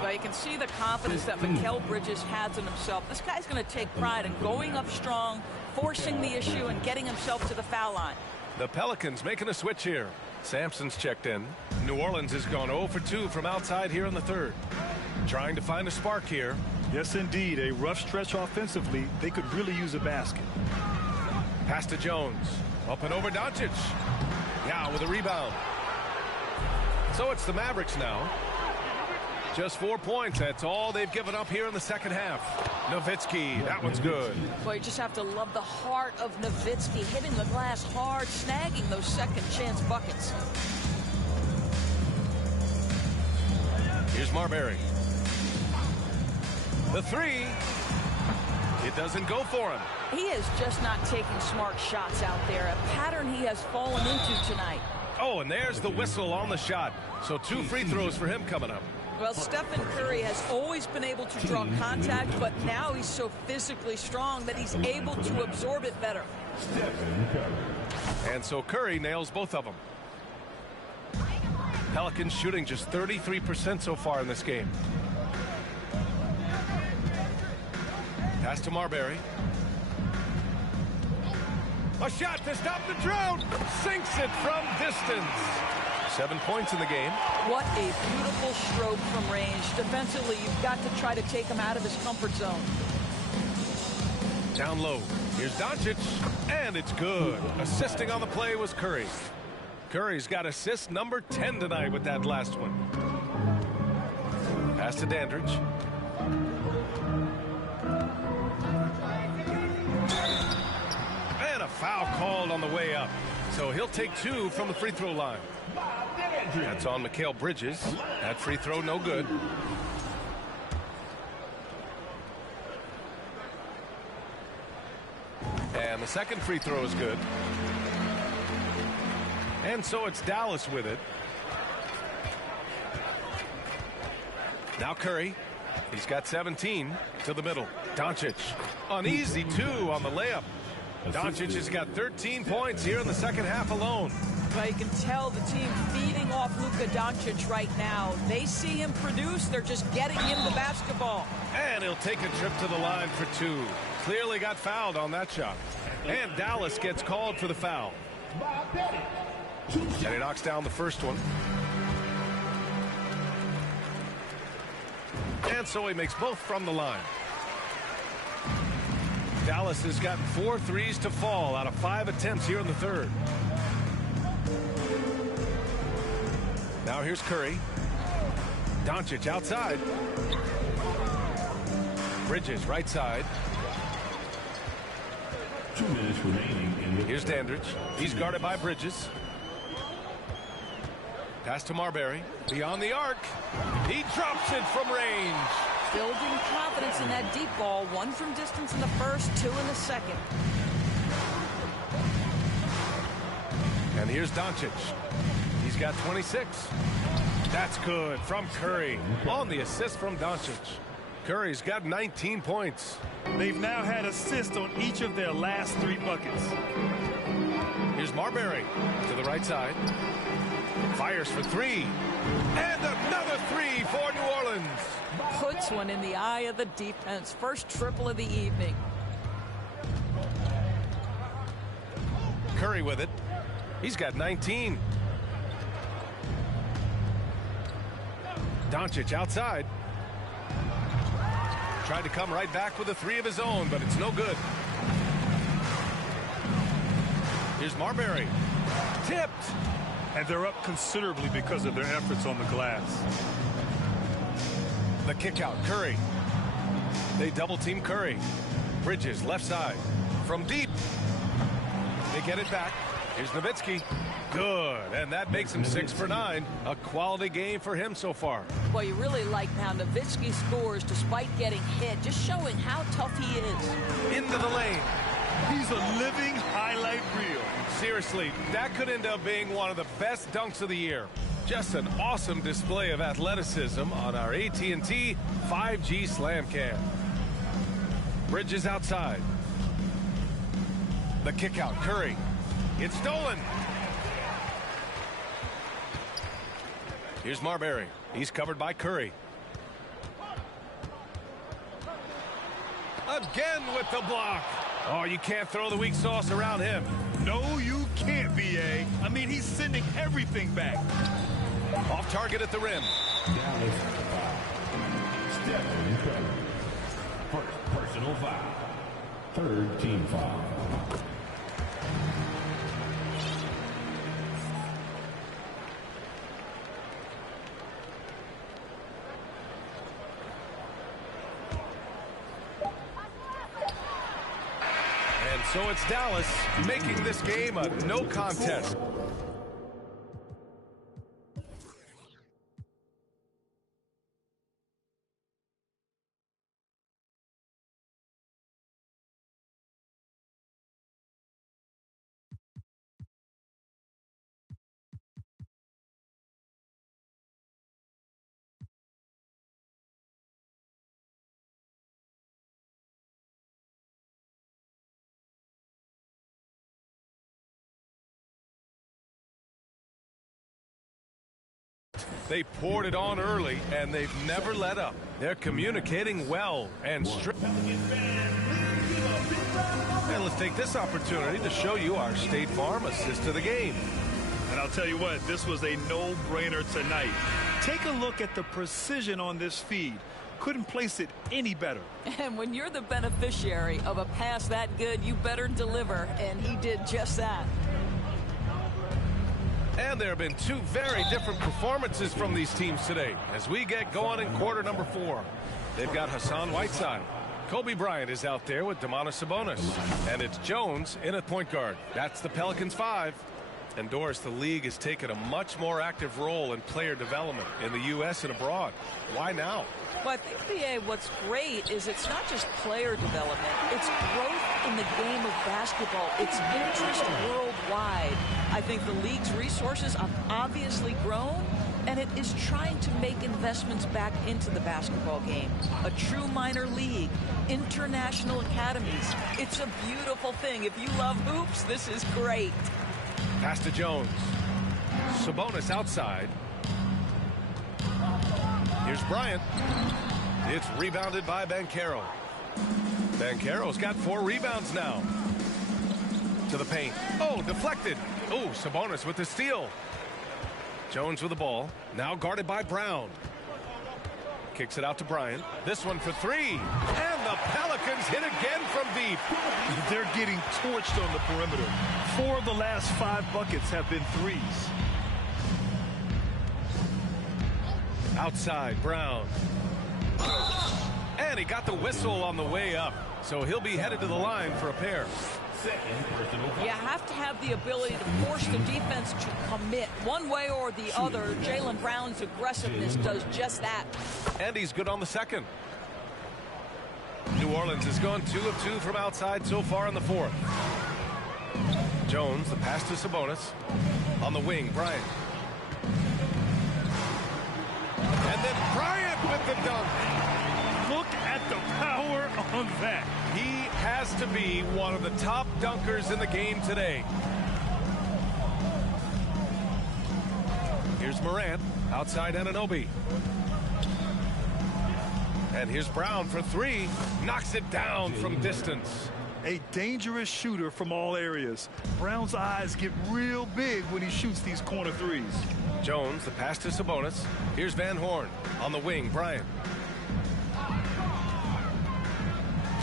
Well, you can see the confidence that Mikal Bridges has in himself. This guy's going to take pride in going up strong, forcing the issue, and getting himself to the foul line. The Pelicans making a switch here. Sampson's checked in. New Orleans has gone 0 for 2 from outside here in the third. Trying to find a spark here. Yes, indeed. A rough stretch offensively. They could really use a basket. Pass to Jones. Up and over Doncic. Now with a rebound. So it's the Mavericks now. Just 4 points. That's all they've given up here in the second half. Nowitzki, that one's good. Boy, you just have to love the heart of Nowitzki, hitting the glass hard, snagging those second chance buckets. Here's Marbury. The three. It doesn't go for him. He is just not taking smart shots out there, a pattern he has fallen into tonight. Oh, and there's the whistle on the shot. So 2 free throws for him coming up. Well, Stephen Curry has always been able to draw contact, but now he's so physically strong that he's able to absorb it better. And so Curry nails both of them. Pelicans shooting just 33% so far in this game. Pass to Marbury. A shot to stop the drought. Sinks it from distance. 7 points in the game. What a beautiful stroke from range. Defensively, you've got to try to take him out of his comfort zone. Down low. Here's Doncic, and it's good. Assisting on the play was Curry. Curry's got assist number 10 tonight with that last one. Pass to Dandridge. And a foul called on the way up. So he'll take 2 from the free throw line. That's on Mikal Bridges. That free throw no good. And the second free throw is good. And so it's Dallas with it. Now Curry. He's got 17 to the middle. Doncic. An easy 2 on the layup. Doncic has got 13 points here in the second half alone. Well, you can tell the team feeding off Luka Doncic right now. They see him produce. They're just getting him the basketball. And he'll take a trip to the line for 2. Clearly got fouled on that shot. And Dallas gets called for the foul. And he knocks down the first one. And so he makes both from the line. Dallas has gotten 4 threes to fall out of 5 attempts here in the third. Now here's Curry. Doncic outside. Bridges right side. 2 minutes remaining in the Here's Dandridge. He's guarded by Bridges. Pass to Marbury. Beyond the arc. He drops it from range. Building confidence in that deep ball. 1 from distance in the first, 2 in the second. And here's Doncic. He's got 26. That's good from Curry on the assist from Doncic. Curry's got 19 points. They've now had assists on each of their last 3 buckets. Here's Marbury to the right side. Fires for 3. And another 3 for New Orleans. Puts one in the eye of the defense. First triple of the evening. Curry with it. He's got 19. Doncic outside. Tried to come right back with a 3 of his own, but it's no good. Here's Marbury. Tipped. And they're up considerably because of their efforts on the glass. The kick out. Curry. They double team Curry. Bridges left side. From deep. They get it back. Here's Nowitzki. Good. And that makes him 6 for 9. A quality game for him so far. Well, you really like how Nowitzki scores despite getting hit, just showing how tough he is. Into the lane. He's a living highlight reel. Seriously, that could end up being one of the best dunks of the year. Just an awesome display of athleticism on our AT&T 5G Slam Cam. Bridges outside. The kick out. Curry. It's stolen. Here's Marbury. He's covered by Curry. Again with the block. Oh, you can't throw the weak sauce around him. No, you can't, B.A. I mean, he's sending everything back. Off target at the rim. Dallas foul. Stephen Curry. First personal foul. Third team foul. So it's Dallas making this game a no contest. They poured it on early, and they've never let up. They're communicating well and straight. And let's take this opportunity to show you our State Farm assist to the game. And I'll tell you what, this was a no-brainer tonight. Take a look at the precision on this feed. couldn't place it any better. And when you're the beneficiary of a pass that good, you better deliver, and he did just that. And there have been two very different performances from these teams today as we get going in quarter number 4. They've got Hassan Whiteside. Kobe Bryant is out there with Domantas Sabonis. And it's Jones in at point guard. That's the Pelicans 5. And Doris, the league has taken a much more active role in player development in the U.S. and abroad. Why now? Well, I think, B.A., what's great is it's not just player development. It's growth in the game of basketball. It's interest worldwide. I think the league's resources have obviously grown, and it is trying to make investments back into the basketball game. A true minor league, international academies. It's a beautiful thing. If you love hoops, this is great. Pass to Jones. Sabonis outside. Here's Bryant. It's rebounded by Banchero. Banchero's got 4 rebounds now. To the paint. Oh, deflected. Oh, Sabonis with the steal. Jones with the ball. Now guarded by Brown. Kicks it out to Bryant. This one for 3. And the Pelicans hit again from deep. They're getting torched on the perimeter. 4 of the last 5 buckets have been threes. Outside, Brown. And he got the whistle on the way up. So he'll be headed to the line for a pair. You have to have the ability to force the defense to commit one way or the other. Jaylen Brown's aggressiveness does just that. And he's good on the second. New Orleans has gone 2 of 2 from outside so far in the 4th. Jones, the pass to Sabonis. On the wing, Bryant. And then Bryant with the dunk. Look at the power on that. He has to be one of the top dunkers in the game today. Here's Morant, outside Anunoby. And here's Brown for 3. Knocks it down from distance. A dangerous shooter from all areas. Brown's eyes get real big when he shoots these corner threes. Jones, the pass to Sabonis. Here's Van Horn. On the wing, Bryant.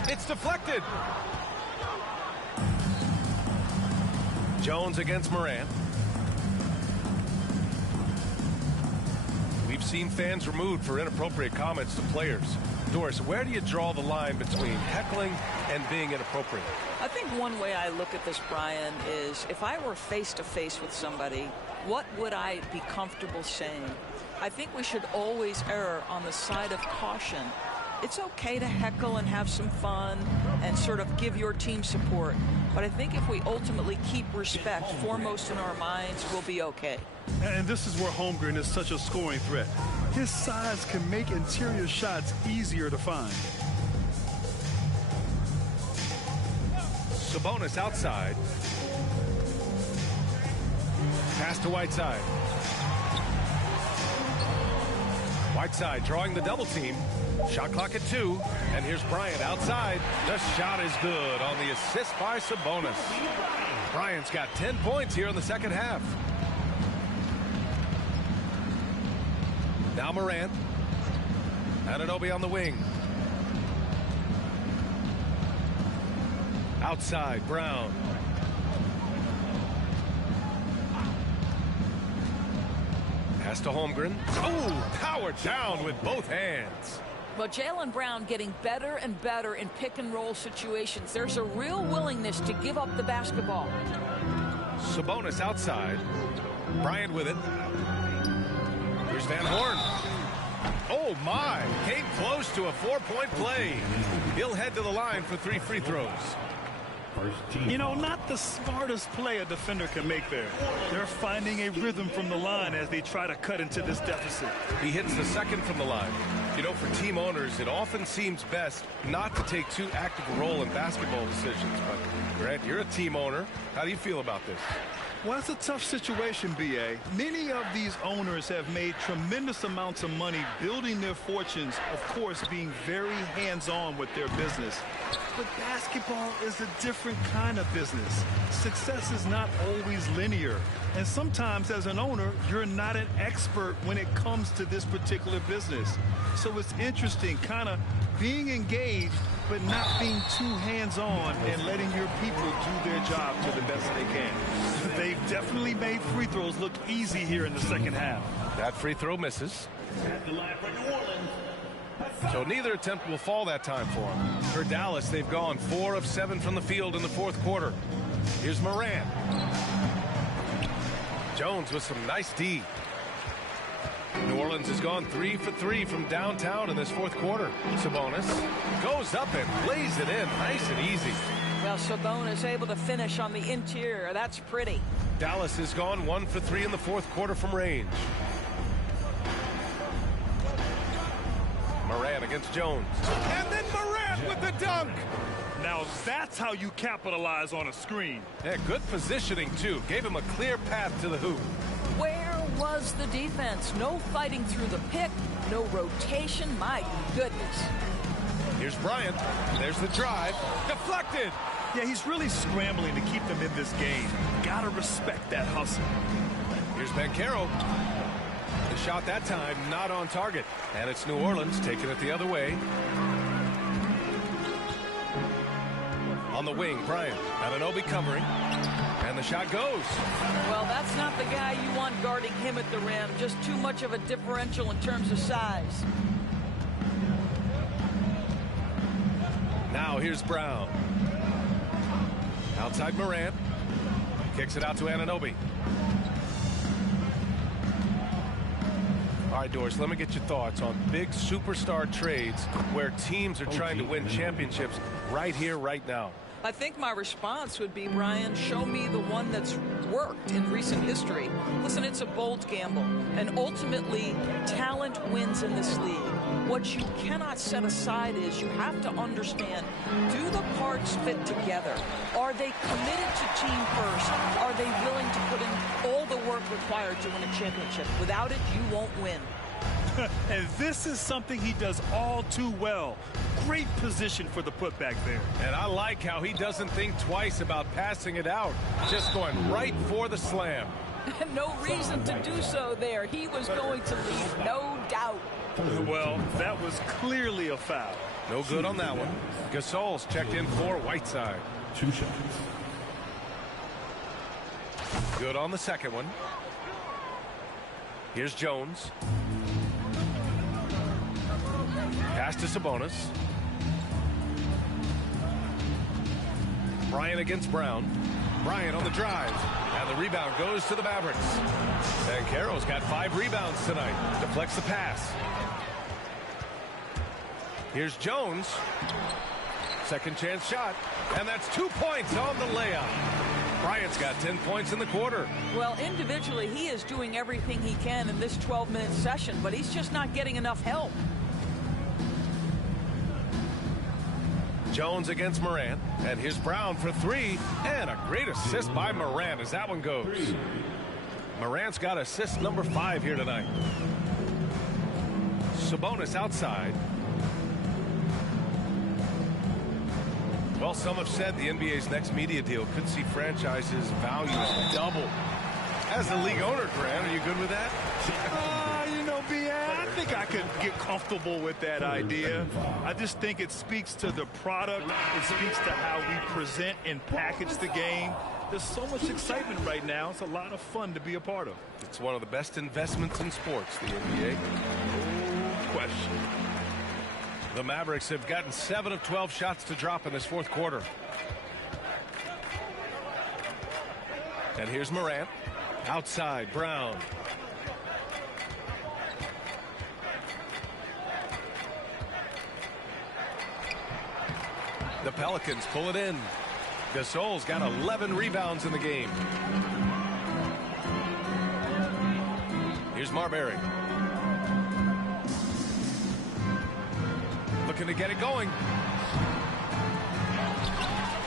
It's deflected. Jones against Morant. We've seen fans removed for inappropriate comments to players. Doris, where do you draw the line between heckling and being inappropriate? I think one way I look at this, Brian, is if I were face-to-face with somebody, what would I be comfortable saying? I think we should always err on the side of caution. It's okay to heckle and have some fun and sort of give your team support. But I think if we ultimately keep respect foremost in our minds, we'll be okay. And this is where Holmgren is such a scoring threat. His size can make interior shots easier to find. Sabonis outside. Pass to Whiteside. Whiteside drawing the double team. Shot clock at 2. And here's Bryant outside. The shot is good on the assist by Sabonis. Bryant's got 10 points here in the second half. Now Morant. Anunoby on the wing. Outside, Brown. Pass to Holmgren. Oh, powered down with both hands. But Jaylen Brown getting better and better in pick-and-roll situations. There's a real willingness to give up the basketball. Sabonis outside. Bryant with it. Here's Van Horn. Oh, my. Came close to a 4-point play. He'll head to the line for 3 free throws. You know, not the smartest play a defender can make there. They're finding a rhythm from the line as they try to cut into this deficit. He hits the second from the line. You know, for team owners, it often seems best not to take too active a role in basketball decisions. But, Grant, you're a team owner. How do you feel about this? Well, it's a tough situation, B.A. Many of these owners have made tremendous amounts of money building their fortunes, of course, being very hands-on with their business. But basketball is a different kind of business. Success is not always linear. And sometimes as an owner, you're not an expert when it comes to this particular business. So it's interesting kind of being engaged, but not being too hands-on and letting your people do their job to the best they can. They've definitely made free throws look easy here in the second half. That free throw misses. So neither attempt will fall that time for them. For Dallas, they've gone 4 of 7 from the field in the fourth quarter. Here's Morant. Jones with some nice D. New Orleans has gone 3 for 3 from downtown in this fourth quarter. Sabonis goes up and lays it in nice and easy. Well, Sabonis able to finish on the interior. That's pretty. Dallas has gone 1 for 3 in the fourth quarter from range. Morant against Jones. And then Morant with the dunk. Now that's how you capitalize on a screen. Yeah, good positioning, too. Gave him a clear path to the hoop. Where was the defense? No fighting through the pick, no rotation. My goodness. Here's Bryant. There's the drive. Deflected. Yeah, he's really scrambling to keep them in this game. Gotta respect that hustle. Here's Banchero. The shot that time not on target. And it's New Orleans taking it the other way. On the wing, Bryant. Anunoby covering. And the shot goes. Well, that's not the guy you want guarding him at the rim. Just too much of a differential in terms of size. Now here's Brown. Outside Morant. Kicks it out to Anunoby. All right, Doris, let me get your thoughts on big superstar trades where teams are trying to win championships right here, right now. I think my response would be, Brian, show me the one that's worked in recent history. Listen, it's a bold gamble, and ultimately, talent wins in this league. What you cannot set aside is you have to understand, do the parts fit together? Are they committed to team first? Are they willing to put in all the work required to win a championship? Without it, you won't win. And this is something he does all too well. Great position for the putback there. And I like how he doesn't think twice about passing it out. Just going right for the slam. No reason to do so there. He was going to leave, no doubt. Well, that was clearly a foul. No good on that one. Gasol's checked in for Whiteside. 2 shots. Good on the second one. Here's Jones. Pass to Sabonis. Bryant against Brown. Bryant on the drive. And the rebound goes to the Mavericks. Banchero's got 5 rebounds tonight. Deflects the pass. Here's Jones. Second chance shot. And that's 2 points on the layup. Bryant's got 10 points in the quarter. Well, individually, he is doing everything he can in this 12-minute session, but he's just not getting enough help. Jones against Morant. And here's Brown for 3. And a great assist by Morant as that one goes. Morant's got assist number 5 here tonight. Sabonis outside. Well, some have said the NBA's next media deal could see franchises' values double. As the league owner, Grant, are you good with that? You know, B.A., I think I could get comfortable with that idea. I just think it speaks to the product. It speaks to how we present and package the game. There's so much excitement right now. It's a lot of fun to be a part of. It's one of the best investments in sports, the NBA. No question. The Mavericks have gotten 7 of 12 shots to drop in this fourth quarter. And here's Morant. Outside, Brown. The Pelicans pull it in. Gasol's got 11 rebounds in the game. Here's Marbury. Looking to get it going.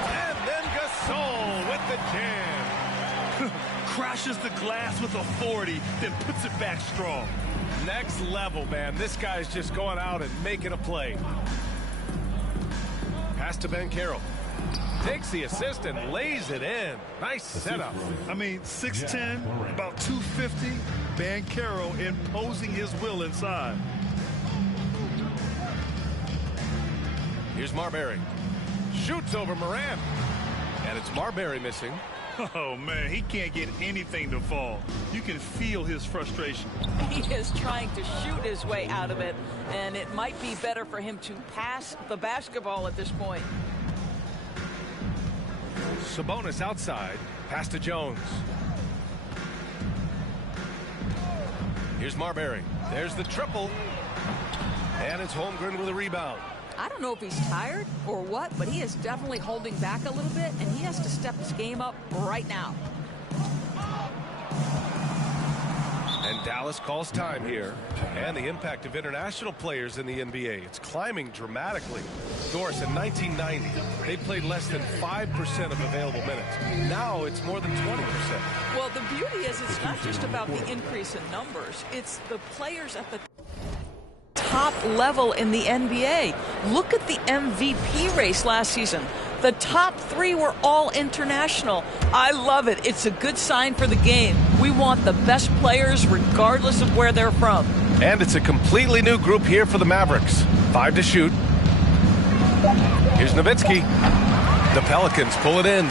And then Gasol with the jam. crashes the glass with authority, then puts it back strong. Next level, man. This guy's just going out and making a play. Pass to Ben Carroll. Takes the assist and lays it in. Nice setup. I mean, 6'10", about 250. Ben Carroll imposing his will inside. Here's Marbury. Shoots over Moran. And it's Marbury missing. Oh, man, he can't get anything to fall. You can feel his frustration. He is trying to shoot his way out of it, and it might be better for him to pass the basketball at this point. Sabonis outside. Pass to Jones. Here's Marbury. There's the triple. And it's Holmgren with a rebound. I don't know if he's tired or what, but he is definitely holding back a little bit, and he has to step his game up right now. And Dallas calls time here. And the impact of international players in the NBA. It's climbing dramatically. Doris, in 1990, they played less than 5% of available minutes. Now it's more than 20%. Well, the beauty is it's not just about the increase in numbers. It's the players at the top level in the NBA. Look at the MVP race last season. The top three were all international. I love it. It's a good sign for the game. We want the best players regardless of where they're from. And it's a completely new group here for the Mavericks. 5 to shoot. Here's Nowitzki. The Pelicans pull it in.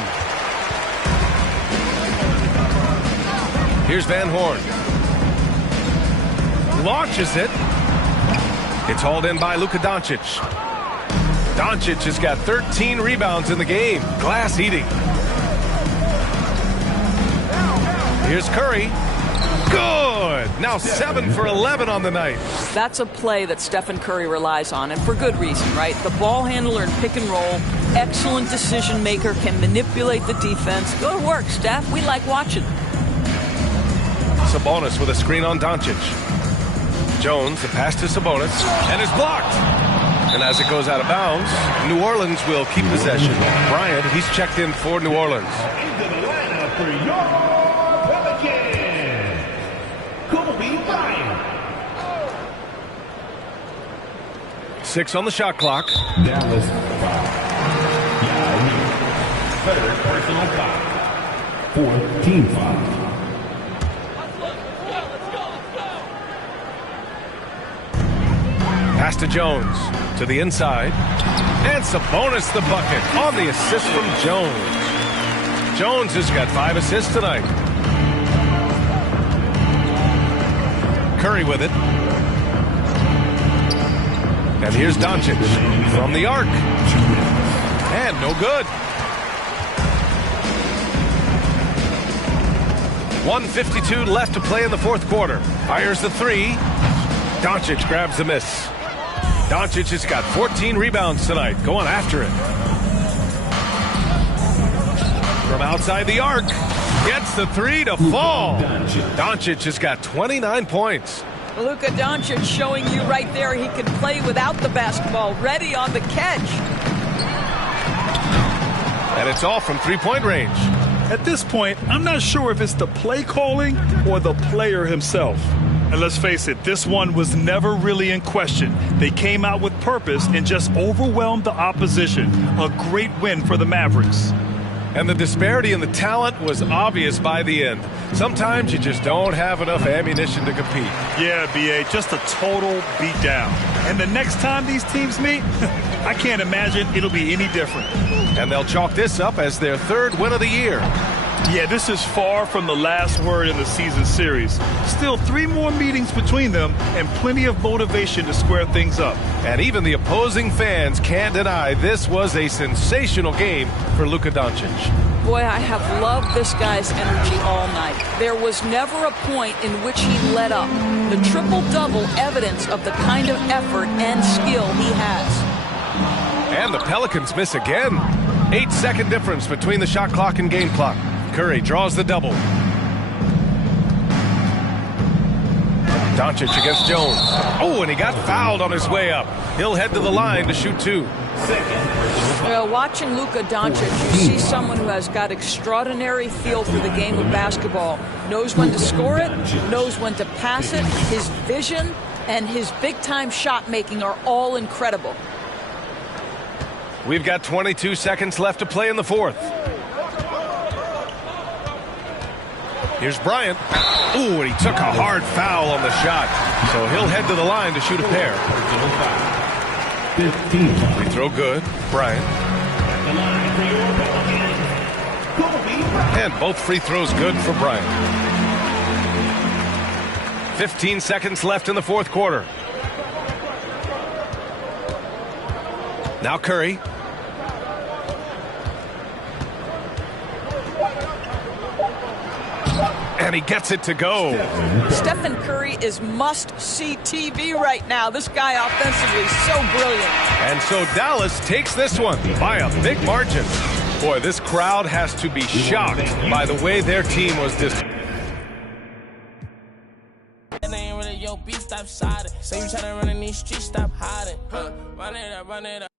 Here's Van Horn. Launches it. It's hauled in by Luka Doncic. Doncic has got 13 rebounds in the game. Glass eating. Here's Curry. Good. Now 7 for 11 on the night. That's a play that Stephen Curry relies on, and for good reason, right? The ball handler in pick and roll, excellent decision maker, can manipulate the defense. Go to work, Steph. We like watching. Sabonis with a screen on Doncic. Jones, the pass to Sabonis, and is blocked. And as it goes out of bounds, New Orleans will keep possession. Bryant, he's checked in for New Orleans. Into the lineup for your Pelicans, Kobe Bryant. 6 on the shot clock. Dallas foul. Third personal foul. Fourth team foul. Pass to Jones, to the inside, and Sabonis the bucket on the assist from Jones. Jones has got 5 assists tonight. Curry with it. And here's Doncic from the arc. And no good. 1:52 left to play in the fourth quarter. Fires the 3. Doncic grabs the miss. Doncic has got 14 rebounds tonight, going after it. From outside the arc, gets the 3 to fall. Doncic has got 29 points. Luka Doncic showing you right there he can play without the basketball, ready on the catch. And it's all from three-point range. At this point, I'm not sure if it's the play calling or the player himself. And let's face it, this one was never really in question. They came out with purpose and just overwhelmed the opposition. A great win for the Mavericks. And the disparity in the talent was obvious by the end. Sometimes you just don't have enough ammunition to compete. Yeah, B.A., just a total beatdown. And the next time these teams meet, I can't imagine it'll be any different. And they'll chalk this up as their 3rd win of the year. Yeah, this is far from the last word in the season series. Still 3 more meetings between them and plenty of motivation to square things up. And even the opposing fans can't deny this was a sensational game for Luka Doncic. Boy, I have loved this guy's energy all night. There was never a point in which he let up. The triple-double evidence of the kind of effort and skill he has. And the Pelicans miss again. 8-second difference between the shot clock and game clock. Curry draws the double. Doncic against Jones. Oh, and he got fouled on his way up. He'll head to the line to shoot 2. Watching Luka Doncic, you see someone who has got extraordinary feel for the game of basketball. Knows when to score it, knows when to pass it. His vision and his big-time shot making are all incredible. We've got 22 seconds left to play in the fourth. Here's Bryant. Ooh, and he took a hard foul on the shot. So he'll head to the line to shoot a pair. 15. Free throw good. Bryant. And both free throws good for Bryant. 15 seconds left in the fourth quarter. Now Curry. And he gets it to go. Stephen Curry is must-see TV right now. This guy offensively is so brilliant. And so Dallas takes this one by a big margin. Boy, this crowd has to be shocked by the way their team was distributed. Say you tryna run in these streets, stop hiding. Run it up.